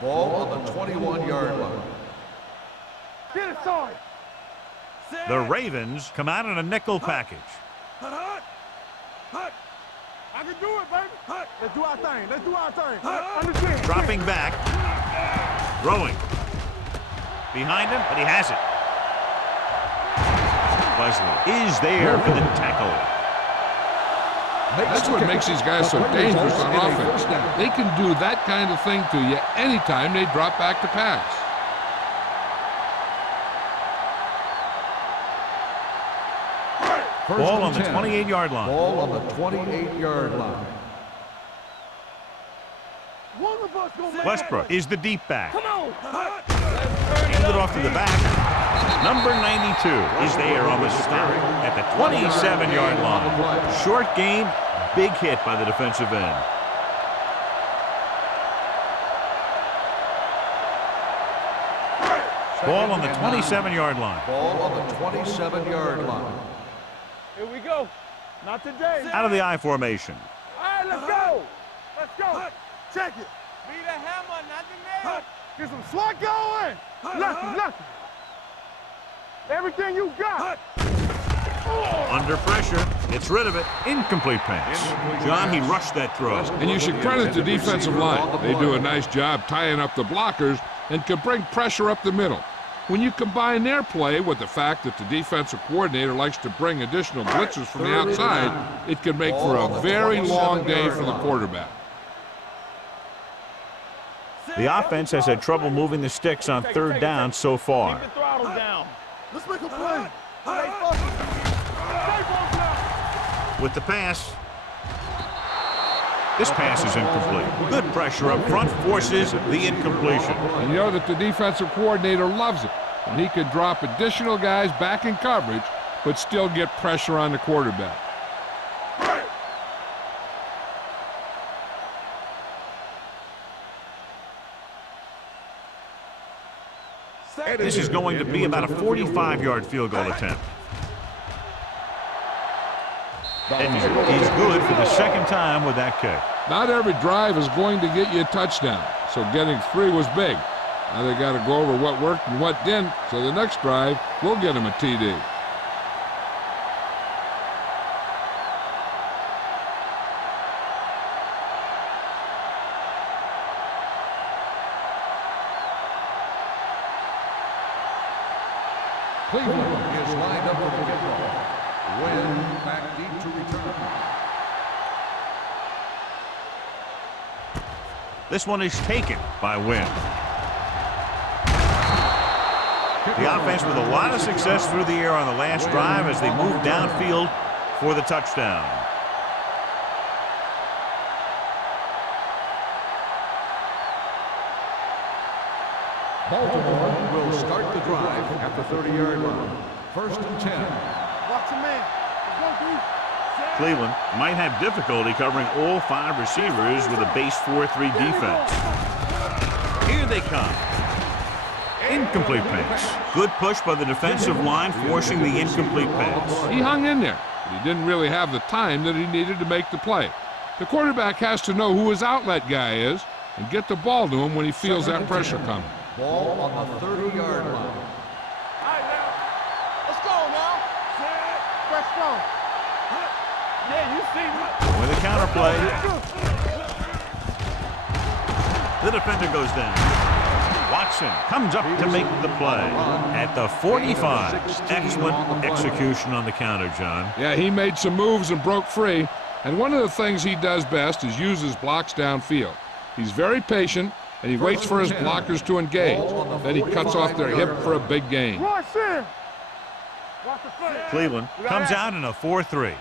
Ball on the 21-yard line. Get it, son. The Ravens come out in a nickel package. I can do it, baby. Let's do our thing. Understand. Dropping back. Throwing. Behind him, but he has it. Wesley is there for the tackle. That's what makes these guys so dangerous on offense. They can do that kind of thing to you anytime they drop back to pass. Ball on the 28-yard line. Ball on the 28-yard line. One of us gonna make Westbrook is the deep back. Come on. Handed off to the back. Number 92 is there on the stop at the 27-yard line. Short gain, big hit by the defensive end. Ball on the 27-yard line. Ball on the 27-yard line. Here we go. Not today. Out of the I formation. All right, let's go. Check it. Be the hammer, not the nail. Get some swat going. Lucky. Everything you got. Under pressure, gets rid of it. Incomplete pass. John, he rushed that throw. And you should credit the defensive line. They do a nice job tying up the blockers and can bring pressure up the middle. When you combine their play with the fact that the defensive coordinator likes to bring additional blitzers from the outside, it can make for a very long day for the quarterback. The offense has had trouble moving the sticks on third down so far. Keep the throttle down. Let's make a play. With the pass. This pass is incomplete. Good pressure up front forces the incompletion. And you know that the defensive coordinator loves it. And he can drop additional guys back in coverage, but still get pressure on the quarterback. This is going to be about a 45-yard field goal attempt. And he's good for the second time with that kick. Not every drive is going to get you a touchdown, so getting 3 was big. Now they got to go over what worked and what didn't, so the next drive will get them a TD. Cleveland is lined up for the kickoff. Wynn back deep to return. This one is taken by Wynn. The offense with a lot of success through the air on the last drive as they move downfield for the touchdown. Baltimore will start the drive at the 30-yard line. First and 10. Watch your man. Let's go, dude. Cleveland might have difficulty covering all 5 receivers with a base 4-3 defense. Here they come. Incomplete pass. Good push by the defensive line, forcing the incomplete pass. He hung in there, but he didn't really have the time that he needed to make the play. The quarterback has to know who his outlet guy is and get the ball to him when he feels that pressure coming. Ball on the 30-yard line. All right, now. Let's go now. Press strong. Yeah, you see me. With a counterplay, the defender goes down. Watson comes up to make the play at the 45. Excellent execution on the counter, John. Yeah, he made some moves and broke free. And one of the things he does best is use his blocks downfield. He's very patient, and he waits for his blockers to engage. Then he cuts off their hip for a big gain. Cleveland comes out in a 4-3.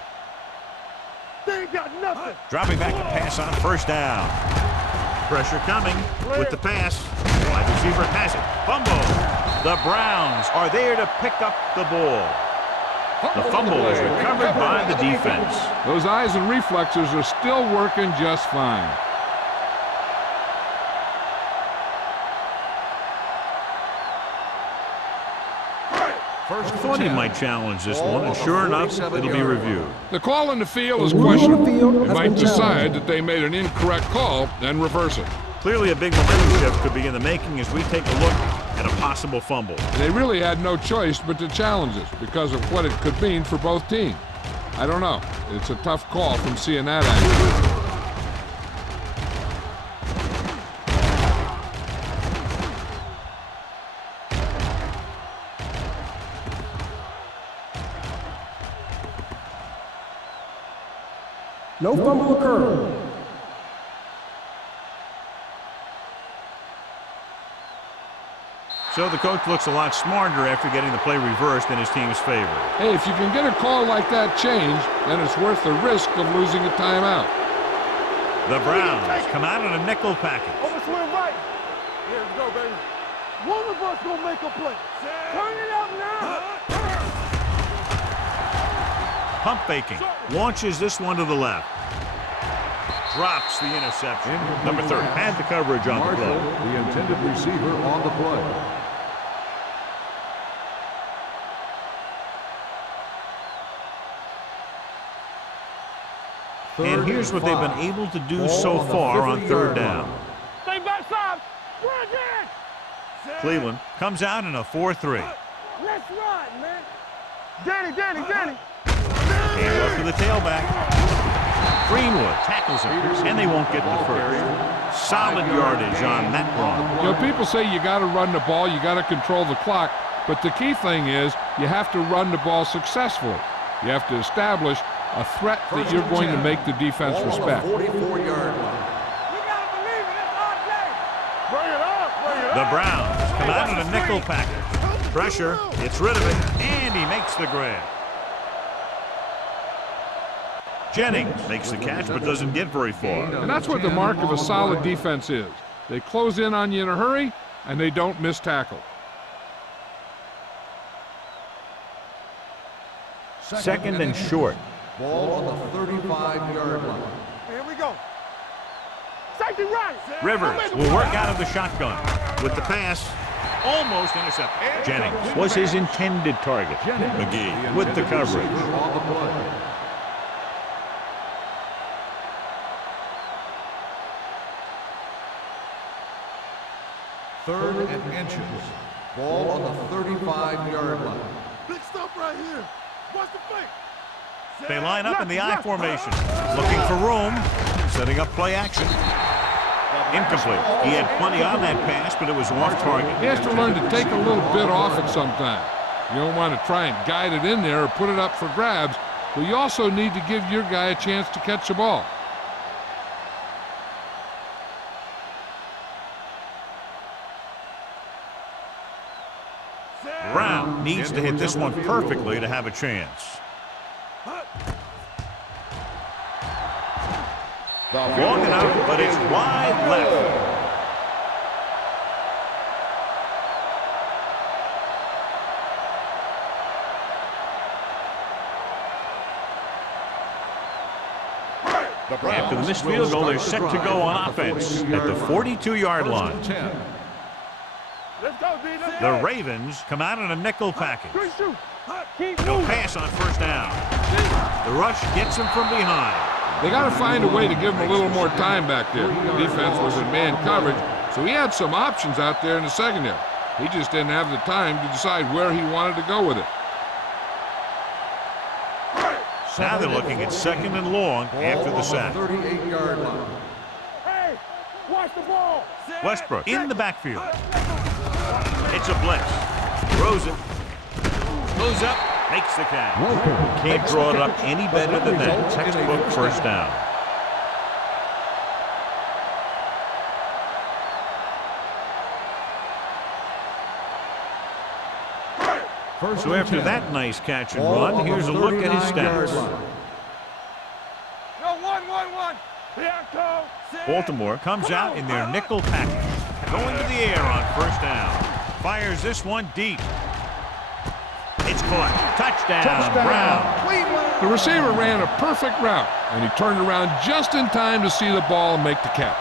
They ain't got nothing. Dropping back to pass on first down. Pressure coming with the pass. Wide receiver has it. Fumble. The Browns are there to pick up the ball. The fumble is recovered by the defense. Those eyes and reflexes are still working just fine. I thought he might challenge this one, and sure enough, it'll be reviewed. The call in the field is questionable. They might decide that they made an incorrect call and reverse it. Clearly a big momentum shift could be in the making as we take a look at a possible fumble. They really had no choice but to challenge it because of what it could mean for both teams. I don't know. It's a tough call from seeing that angle. No fumble occurred. So the coach looks a lot smarter after getting the play reversed in his team's favor. Hey, if you can get a call like that changed, then it's worth the risk of losing a timeout. The Browns come out in a nickel package. Over to the right. Here we go, baby. One of us gonna make a play. Turn it up now. Pump faking. Launches this one to the left. Drops the interception. Number 30 had the coverage on the play. The intended receiver on the play. And here's what they've been able to do so far on third down. Stay backside. Bring it. Cleveland comes out in a 4-3. Let's ride, man. Danny. And up to the tailback. Greenwood tackles him, and they won't get the first. Solid yardage on that run. You know, people say you got to run the ball, you got to control the clock, but the key thing is you have to run the ball successfully. You have to establish a threat that you're going to make the defense respect. 44-yard line. The Browns come out in a nickel package. Pressure, gets rid of it, and he makes the grab. Jennings makes the catch but doesn't get very far. And that's what the mark of a solid defense is. They close in on you in a hurry, and they don't miss tackle. Second and short. Ball on the 35-yard line. Here we go. Safety right. Rivers will work out of the shotgun with the pass. Almost intercepted. Jennings was his intended target. McGee with the coverage. On the play. Third and inches. Ball on the 35-yard line. Big stop right here. Watch the fake. They line up in the I formation. Looking for room. Setting up play action. Incomplete. He had plenty on that pass, but it was off target. He has to learn to take a little bit off it sometime. You don't want to try and guide it in there or put it up for grabs, but you also need to give your guy a chance to catch the ball. Brown needs to hit this one perfectly to have a chance. Long enough, but it's wide left. After the missed field goal, they're set to go on offense at the 42-yard line. Let's go, D. Let's The go. Ravens come out in a nickel package. Quick shoot. Keep No moving. pass on first down. The rush gets him from behind. They got to find a way to give him a little more time back there. The defense was in man coverage, so he had some options out there in the secondary. He just didn't have the time to decide where he wanted to go with it. Now they're looking at second and long after the sack. 38-yard line. Hey, watch the ball. Westbrook in the backfield. It's a blitz. Throws it. Goes up. Makes the catch. Can't draw it up any better than that. Textbook first down. So after that nice catch and run, here's a look at his stats. Yo, 1-1-1. Here I come. Baltimore comes out in their nickel package. Going to the air on first down. Fires this one deep. It's caught. Touchdown, Brown. The receiver ran a perfect route, and he turned around just in time to see the ball and make the catch.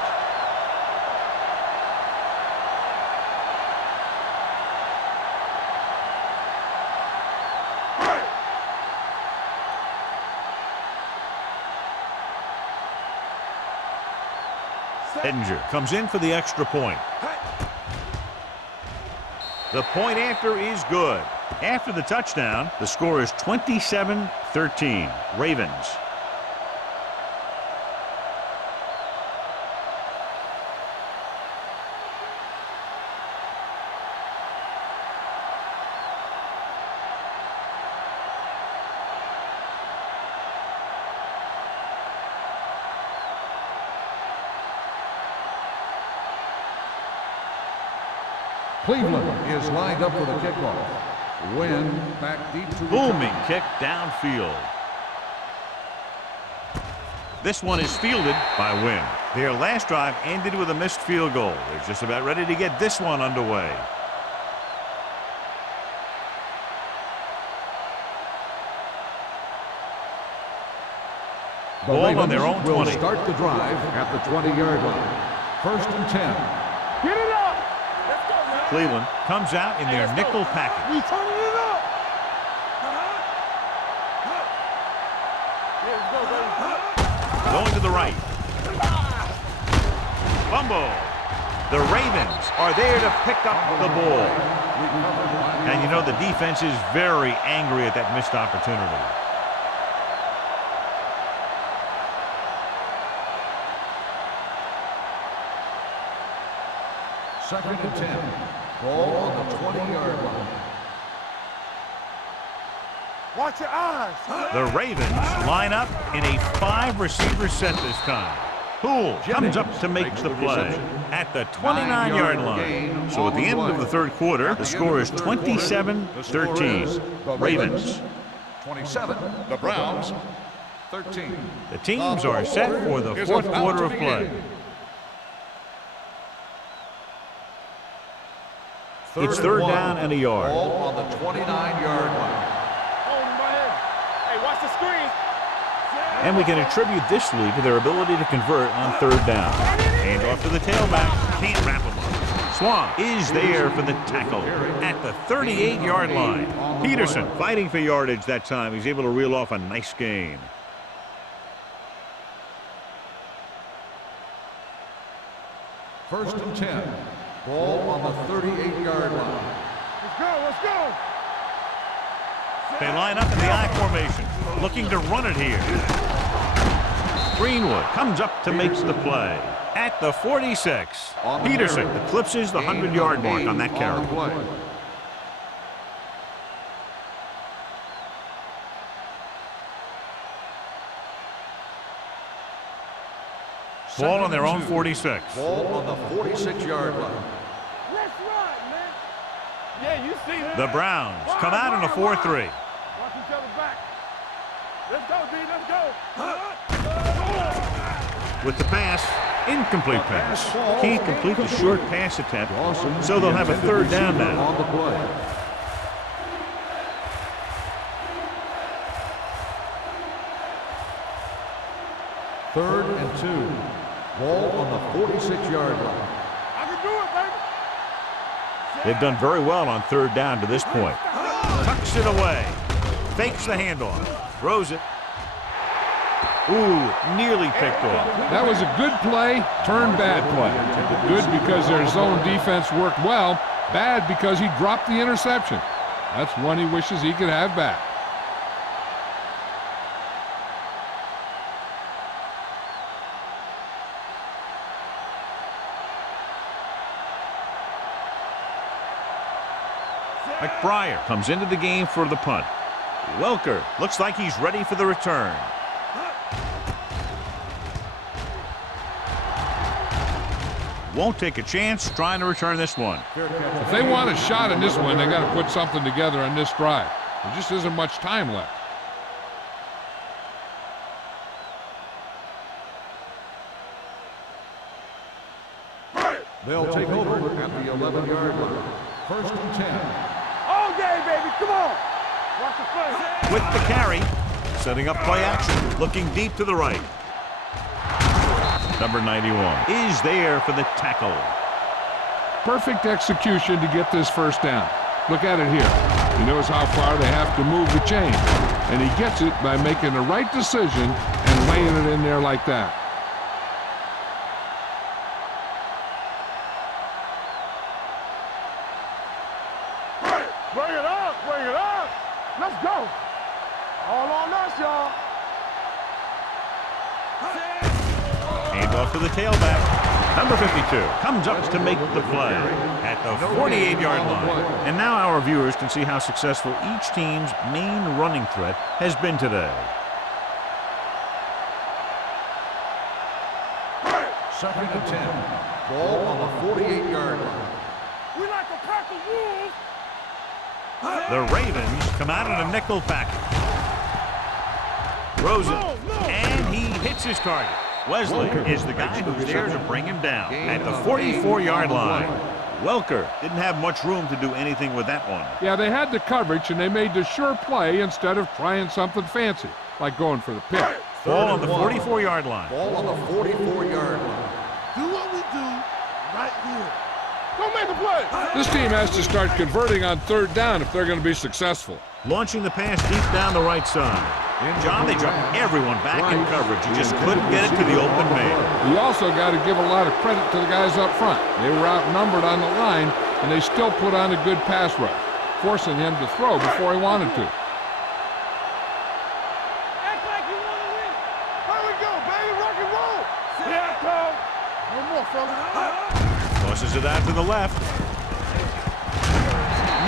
Edinger comes in for the extra point. The point after is good. After the touchdown, the score is 27-13. Ravens. Cleveland is lined up for the kickoff. Wynn back deep to Booming kick downfield. This one is fielded by Wynn. Their last drive ended with a missed field goal. They're just about ready to get this one underway. The Ball on Ravens their own will 20. start the drive at the 20-yard line. First and 10. Get it up. Let's go, man. Cleveland comes out in their nickel package. We turning it up. Here we go, baby. Going to the right. Fumble. The Ravens are there to pick up the ball. And you know the defense is very angry at that missed opportunity. Second and 10. Ball on the 20-yard line. Watch your eyes. The Ravens line up in a 5-receiver set this time. Poole comes up to make the play at the 29-yard line. So at the end of the third quarter, the score is 27-13. Ravens. 27. The Browns. 13. The teams are set for the fourth quarter of play. It's third down and a yard. Ball on the 29-yard line. Hold him right here. Hey, watch the screen. And we can attribute this lead to their ability to convert on third down. Hand off to the tailback. Can't wrap him up. Swan is there for the tackle at the 38-yard line. Peterson fighting for yardage that time. He's able to reel off a nice gain. First and 10. Ball on the 38-yard line. Let's go. Let's go. They line up in the I formation, looking to run it here. Greenwood comes up to make the play at the 46. Peterson eclipses the 100-yard mark on that carry. Ball on their own 46. Ball on the 46-yard line. Let's ride, man. Yeah, you see that. The Browns come out in a 4-3. Watch each other back. Let's go, D. Let's go. With the pass, incomplete pass. Can't complete the short pass attempt, so they'll have a third down now. On the play. Third and 2. Ball on the 46-yard line. I can do it, baby. They've done very well on third down to this point. Tucks it away. Fakes the handoff. Throws it. Ooh, nearly picked off. That was a good play, turned bad play. Good because their zone defense worked well, bad because he dropped the interception. That's one he wishes he could have back. McBriar comes into the game for the punt. Welker looks like he's ready for the return. Won't take a chance trying to return this one. If they want a shot in this one, they got to put something together on this drive. There just isn't much time left. They'll take over at the 11-yard line. First and 10. All day, baby. Come on. Watch the play. With the carry, setting up play action, looking deep to the right. Number 91 is there for the tackle. Perfect execution to get this first down. Look at it here. He knows how far they have to move the chain, and he gets it by making the right decision and laying it in there like that. Bring it up. Bring it up. Let's go. All on us, y'all. Handoff to the tailback. Number 52 comes up to make the play at the 48-yard line. And now our viewers can see how successful each team's main running threat has been today. Second and 10. Ball on the 48-yard line. We like a pack of wolves. The Ravens come out in a nickel package. Throws it, and he hits his target. Wesley is the guy who's there to bring him down at the 44-yard line. Welker didn't have much room to do anything with that one. Yeah, they had the coverage, and they made the sure play instead of trying something fancy, like going for the pick. Ball on the 44-yard line. Ball on the 44-yard line. Do what we do right here. Don't make a play. This team has to start converting on third down if they're going to be successful. Launching the pass deep down the right side. John, they dropped everyone back in coverage. He just couldn't get it to the open man. You also got to give a lot of credit to the guys up front. They were outnumbered on the line, and they still put on a good pass rush, forcing him to throw before he wanted to. Act like you want to win. Here we go, baby. Rock and roll. Yeah, Tom. One more, fella. Tosses it out to the left.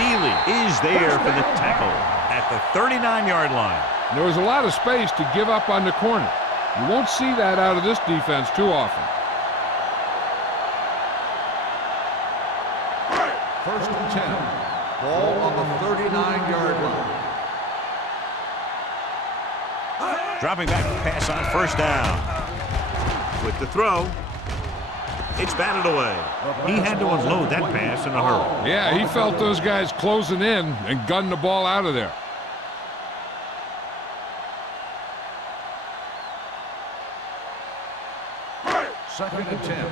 Neely is there for the tackle at the 39-yard line. There was a lot of space to give up on the corner. You won't see that out of this defense too often. First and 10. Ball on the 39-yard line. Dropping back to pass on first down. With the throw, it's batted away. He had to unload that pass in a hurry. Yeah, he felt those guys closing in and gunned the ball out of there. Second and 10.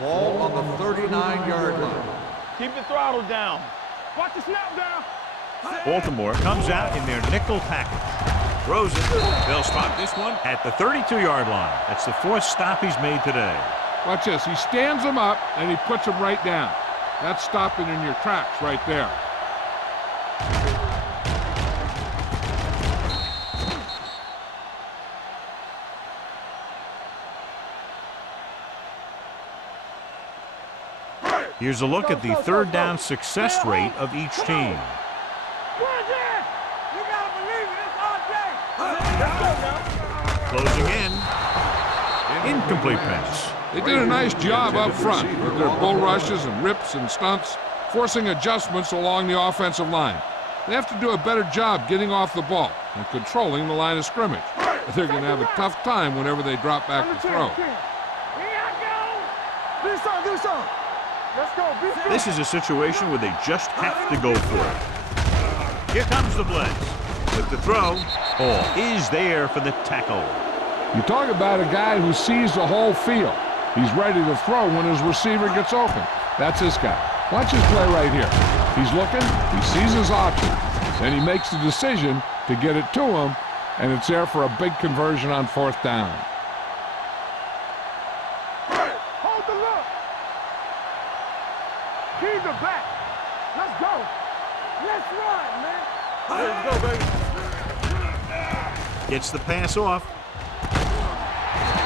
Ball on the 39-yard line. Keep the throttle down. Watch the snap down. Baltimore comes out in their nickel package. Throws it. They'll spot this one at the 32-yard line. That's the fourth stop he's made today. Watch this. He stands them up, and he puts them right down. That's stopping in your tracks right there. Here's a look at the third down success rate of each team. You gotta believe it. It's all day. Let's go now. Closing in. Incomplete pass. They did a nice job up front with their bull rushes and rips and stunts, forcing adjustments along the offensive line. They have to do a better job getting off the ball and controlling the line of scrimmage. They're going to have a tough time whenever they drop back to throw. This is a situation where they just have to go for it. Here comes the blitz. With the throw, Hall is there for the tackle. You talk about a guy who sees the whole field. He's ready to throw when his receiver gets open. That's this guy. Watch his play right here. He's looking, he sees his option, and he makes the decision to get it to him, and it's there for a big conversion on 4th down. Hold the look. Keep the back. Let's go. Let's run, man. Let's go, baby. Gets the pass off.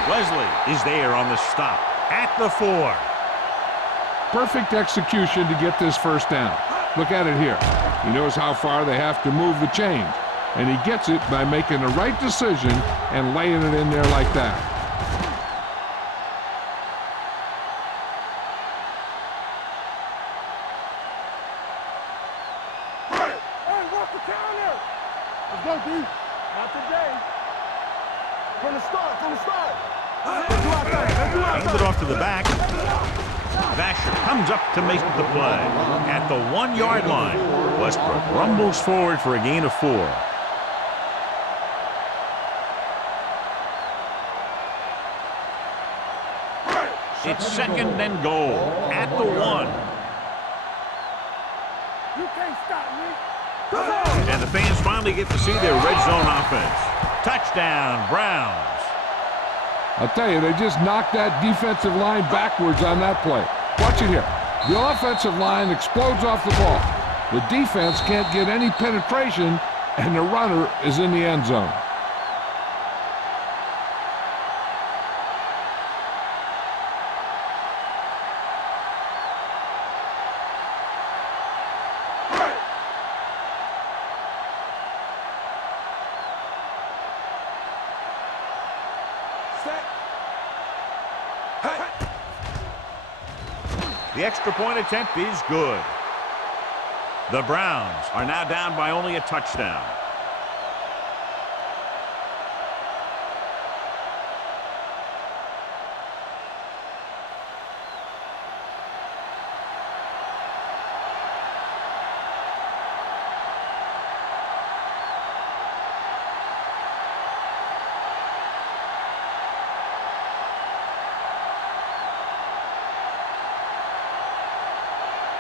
Wesley is there on the stop at the 4. Perfect execution to get this 1st down. Look at it here. He knows how far they have to move the chains, and he gets it by making the right decision and laying it in there like that. Hey, what's the counter? Let's go, D. Not today. From the start, from the start. Let's do our thing. Let's do our Hands it off to the back. Vasher comes up to make the play. At the 1-yard line, Westbrook rumbles forward for a gain of 4. It's 2nd and goal at the 1. You can't stop me. Come on. And the fans finally get to see their red zone offense. Touchdown, Browns. I'll tell you, they just knocked that defensive line backwards on that play. Watch it here. The offensive line explodes off the ball. The defense can't get any penetration, and the runner is in the end zone. The extra point attempt is good. The Browns are now down by only a touchdown.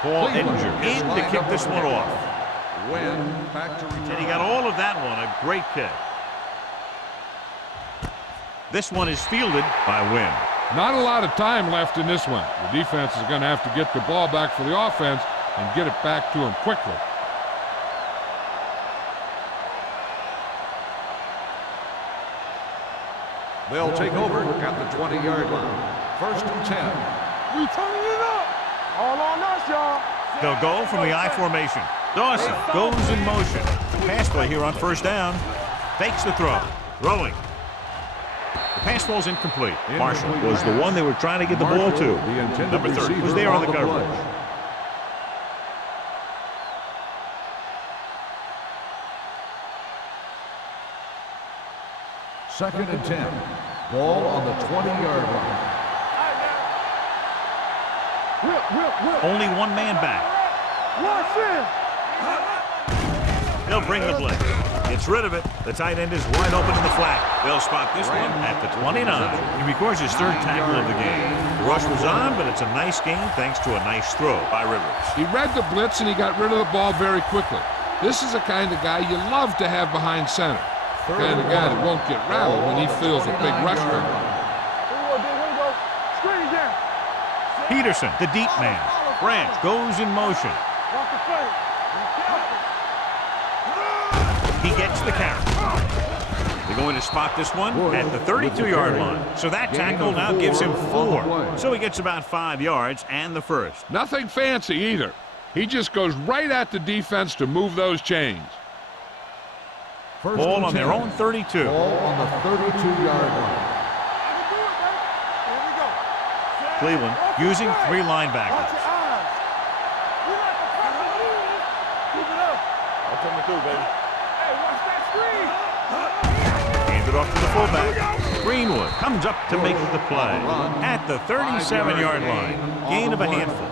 Paul Edinger in to kick this one off. Win back to return. And he got all of that one. A great kick. This one is fielded by Wynn. Not a lot of time left in this one. The defense is going to have to get the ball back for the offense and get it back to him quickly. They'll take over at the 20-yard line. 1st and 10. We turning it up. All on us, y'all. They'll go from the I formation. Dawson goes in motion. Pass play here on 1st down. Fakes the throw. Throwing. The pass falls incomplete. Marshall was the one they were trying to get the ball to. Number 30 was there on the coverage. Second and 10. Ball on the 20-yard line. Whip. Only one man back. Rush in. They'll bring the blitz. Gets rid of it. The tight end is wide open in the flat. They'll spot this one at the 29. He records his 3rd tackle of the game. The rush was on, but it's a nice gain thanks to a nice throw by Rivers. He read the blitz and he got rid of the ball very quickly. This is the kind of guy you love to have behind center. The kind of guy that won't get rattled when he feels a big rush coming. Here we go. Screen again. Peterson, the deep man. Branch goes in motion. Walk the play. Be careful. He gets the carry. They're going to spot this one at the 32-yard line. So that tackle now gives him 4. So he gets about 5 yards and the 1st. Nothing fancy either. He just goes right at the defense to move those chains. First Ball and on their 10. own 32. Ball on the 32-yard line. Cleveland using 3 linebackers. Watch your eyes. We like the purple move. Keep it up. I'm coming through, baby. Hey, watch that screen. Handed off to the fullback. Greenwood comes up to make the play at the 37-yard line. Gain of a handful.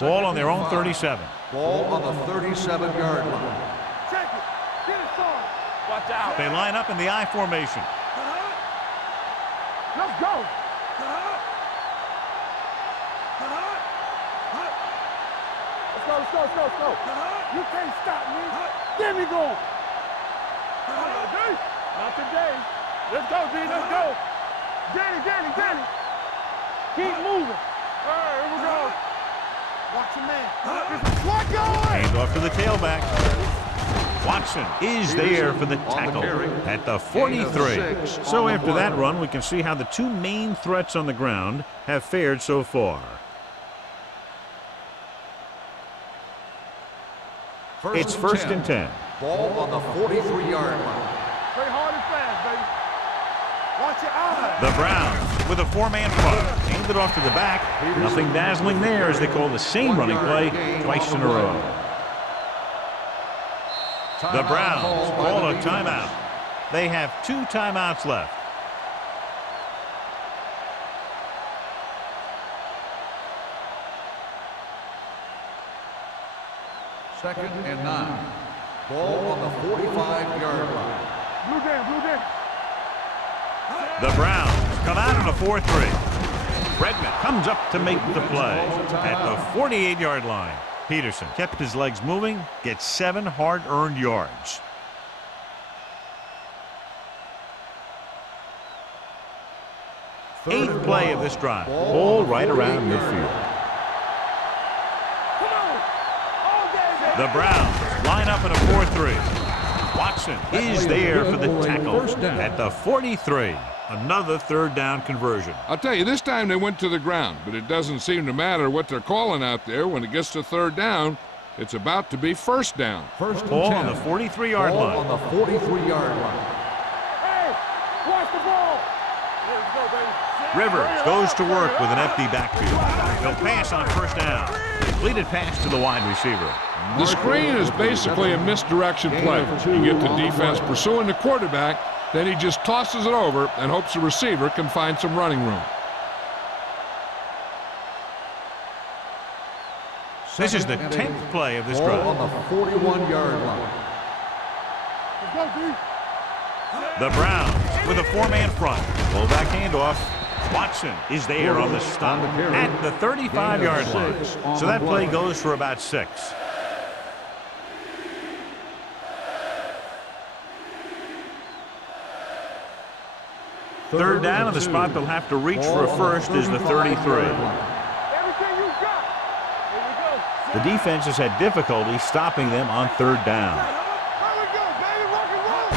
Ball on their own 37. Ball on the 37-yard line. Check it. Get it, son. Watch out. They line up in the I formation. Let's go. Let's go. You can't stop me. Get me going. Not today. Let's go, D. Let's go. Danny. Keep moving. All right, here we go. Watch your man. What going? Hand off to the tailback. Watson is there for the tackle at the 43. So after that run, we can see how the 2 main threats on the ground have fared so far. It's first and 10. Ball on the 43-yard line. Play hard and fast, baby. Watch your eyes. The Browns with a 4-man front. Handed off to the back. Nothing dazzling there as they call the same running play twice in a row. The Browns call a timeout. They have 2 timeouts left. Second and 9. Ball on the 45-yard line. Blue down. The Browns come out in a 4-3. Redmond comes up to make the play at the 48-yard line. Peterson kept his legs moving, gets 7 hard-earned yards. Eighth play of this drive. Ball right around midfield. The Browns line up in a 4-3. Watson is there for the tackle at the 43. Another 3rd down conversion. I'll tell you, this time they went to the ground, but it doesn't seem to matter what they're calling out there. When it gets to 3rd down, it's about to be 1st down. First and Ball 10. on the 43-yard Ball line. on the 43-yard line. Hey, watch the ball. Let's go, baby. Rivers goes to work with an empty backfield. He'll pass on 1st down. Completed pass to the wide receiver. The screen is basically a misdirection play. You get the defense pursuing the quarterback, then he just tosses it over and hopes the receiver can find some running room. This is the 10th play of this Ball drive. on the 41-yard line. Let's go, D. The Browns with a 4-man front. Fullback handoff. Watson is there on the stop at the 35-yard line. So that play goes for about 6. Third down, and the spot they'll have to reach for a first is the 33. Everything you got. Here we go. The defense has had difficulty stopping them on 3rd down. Here we go, baby. Rock and roll.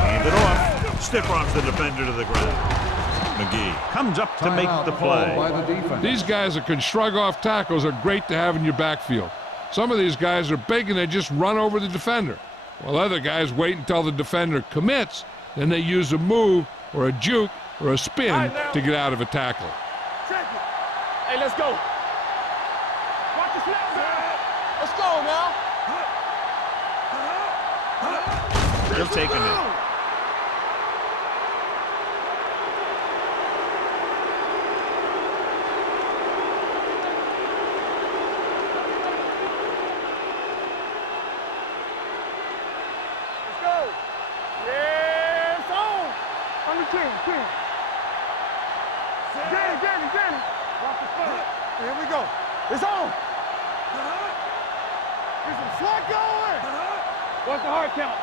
Handed off. Stiff arms the defender to the ground. McGee comes up to make the play. By the defense. These guys that can shrug off tackles are great to have in your backfield. Some of these guys are big and they just run over the defender, while other guys wait until the defender commits, then they use a move or a juke or a spin to get out of a tackle. Check it. Hey, let's go. Watch the snap back. Let's go now. He'll take him in. Let's go. Yes, on. Under 10. Danny. Watch the spot. Here we go. It's on. There's some slack going. What's the hard count?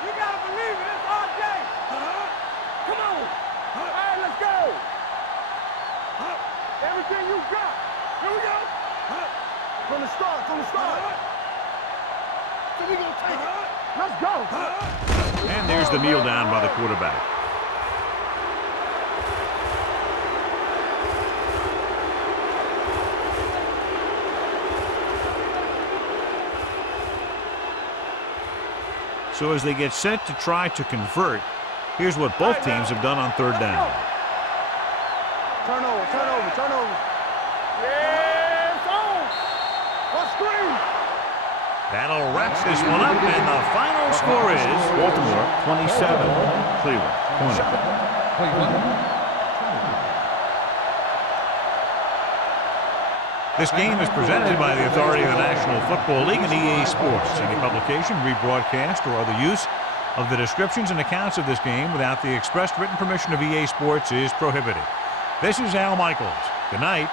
You gotta believe it. It's our day. Come on. All right, let's go. Everything you got. Here we go. From the start. So we gonna take it. Let's go. And there's the kneel down by the quarterback. So as they get set to try to convert, here's what both teams have done on third down. Turnover, turnover, turnover. Yes, on. What screen? That'll wrap this one up, and the final score is Baltimore 27, Cleveland 20. Cleveland. This game is presented by the authority of the National Football League and EA Sports. Any publication, rebroadcast, or other use of the descriptions and accounts of this game without the expressed written permission of EA Sports is prohibited. This is Al Michaels. Good night.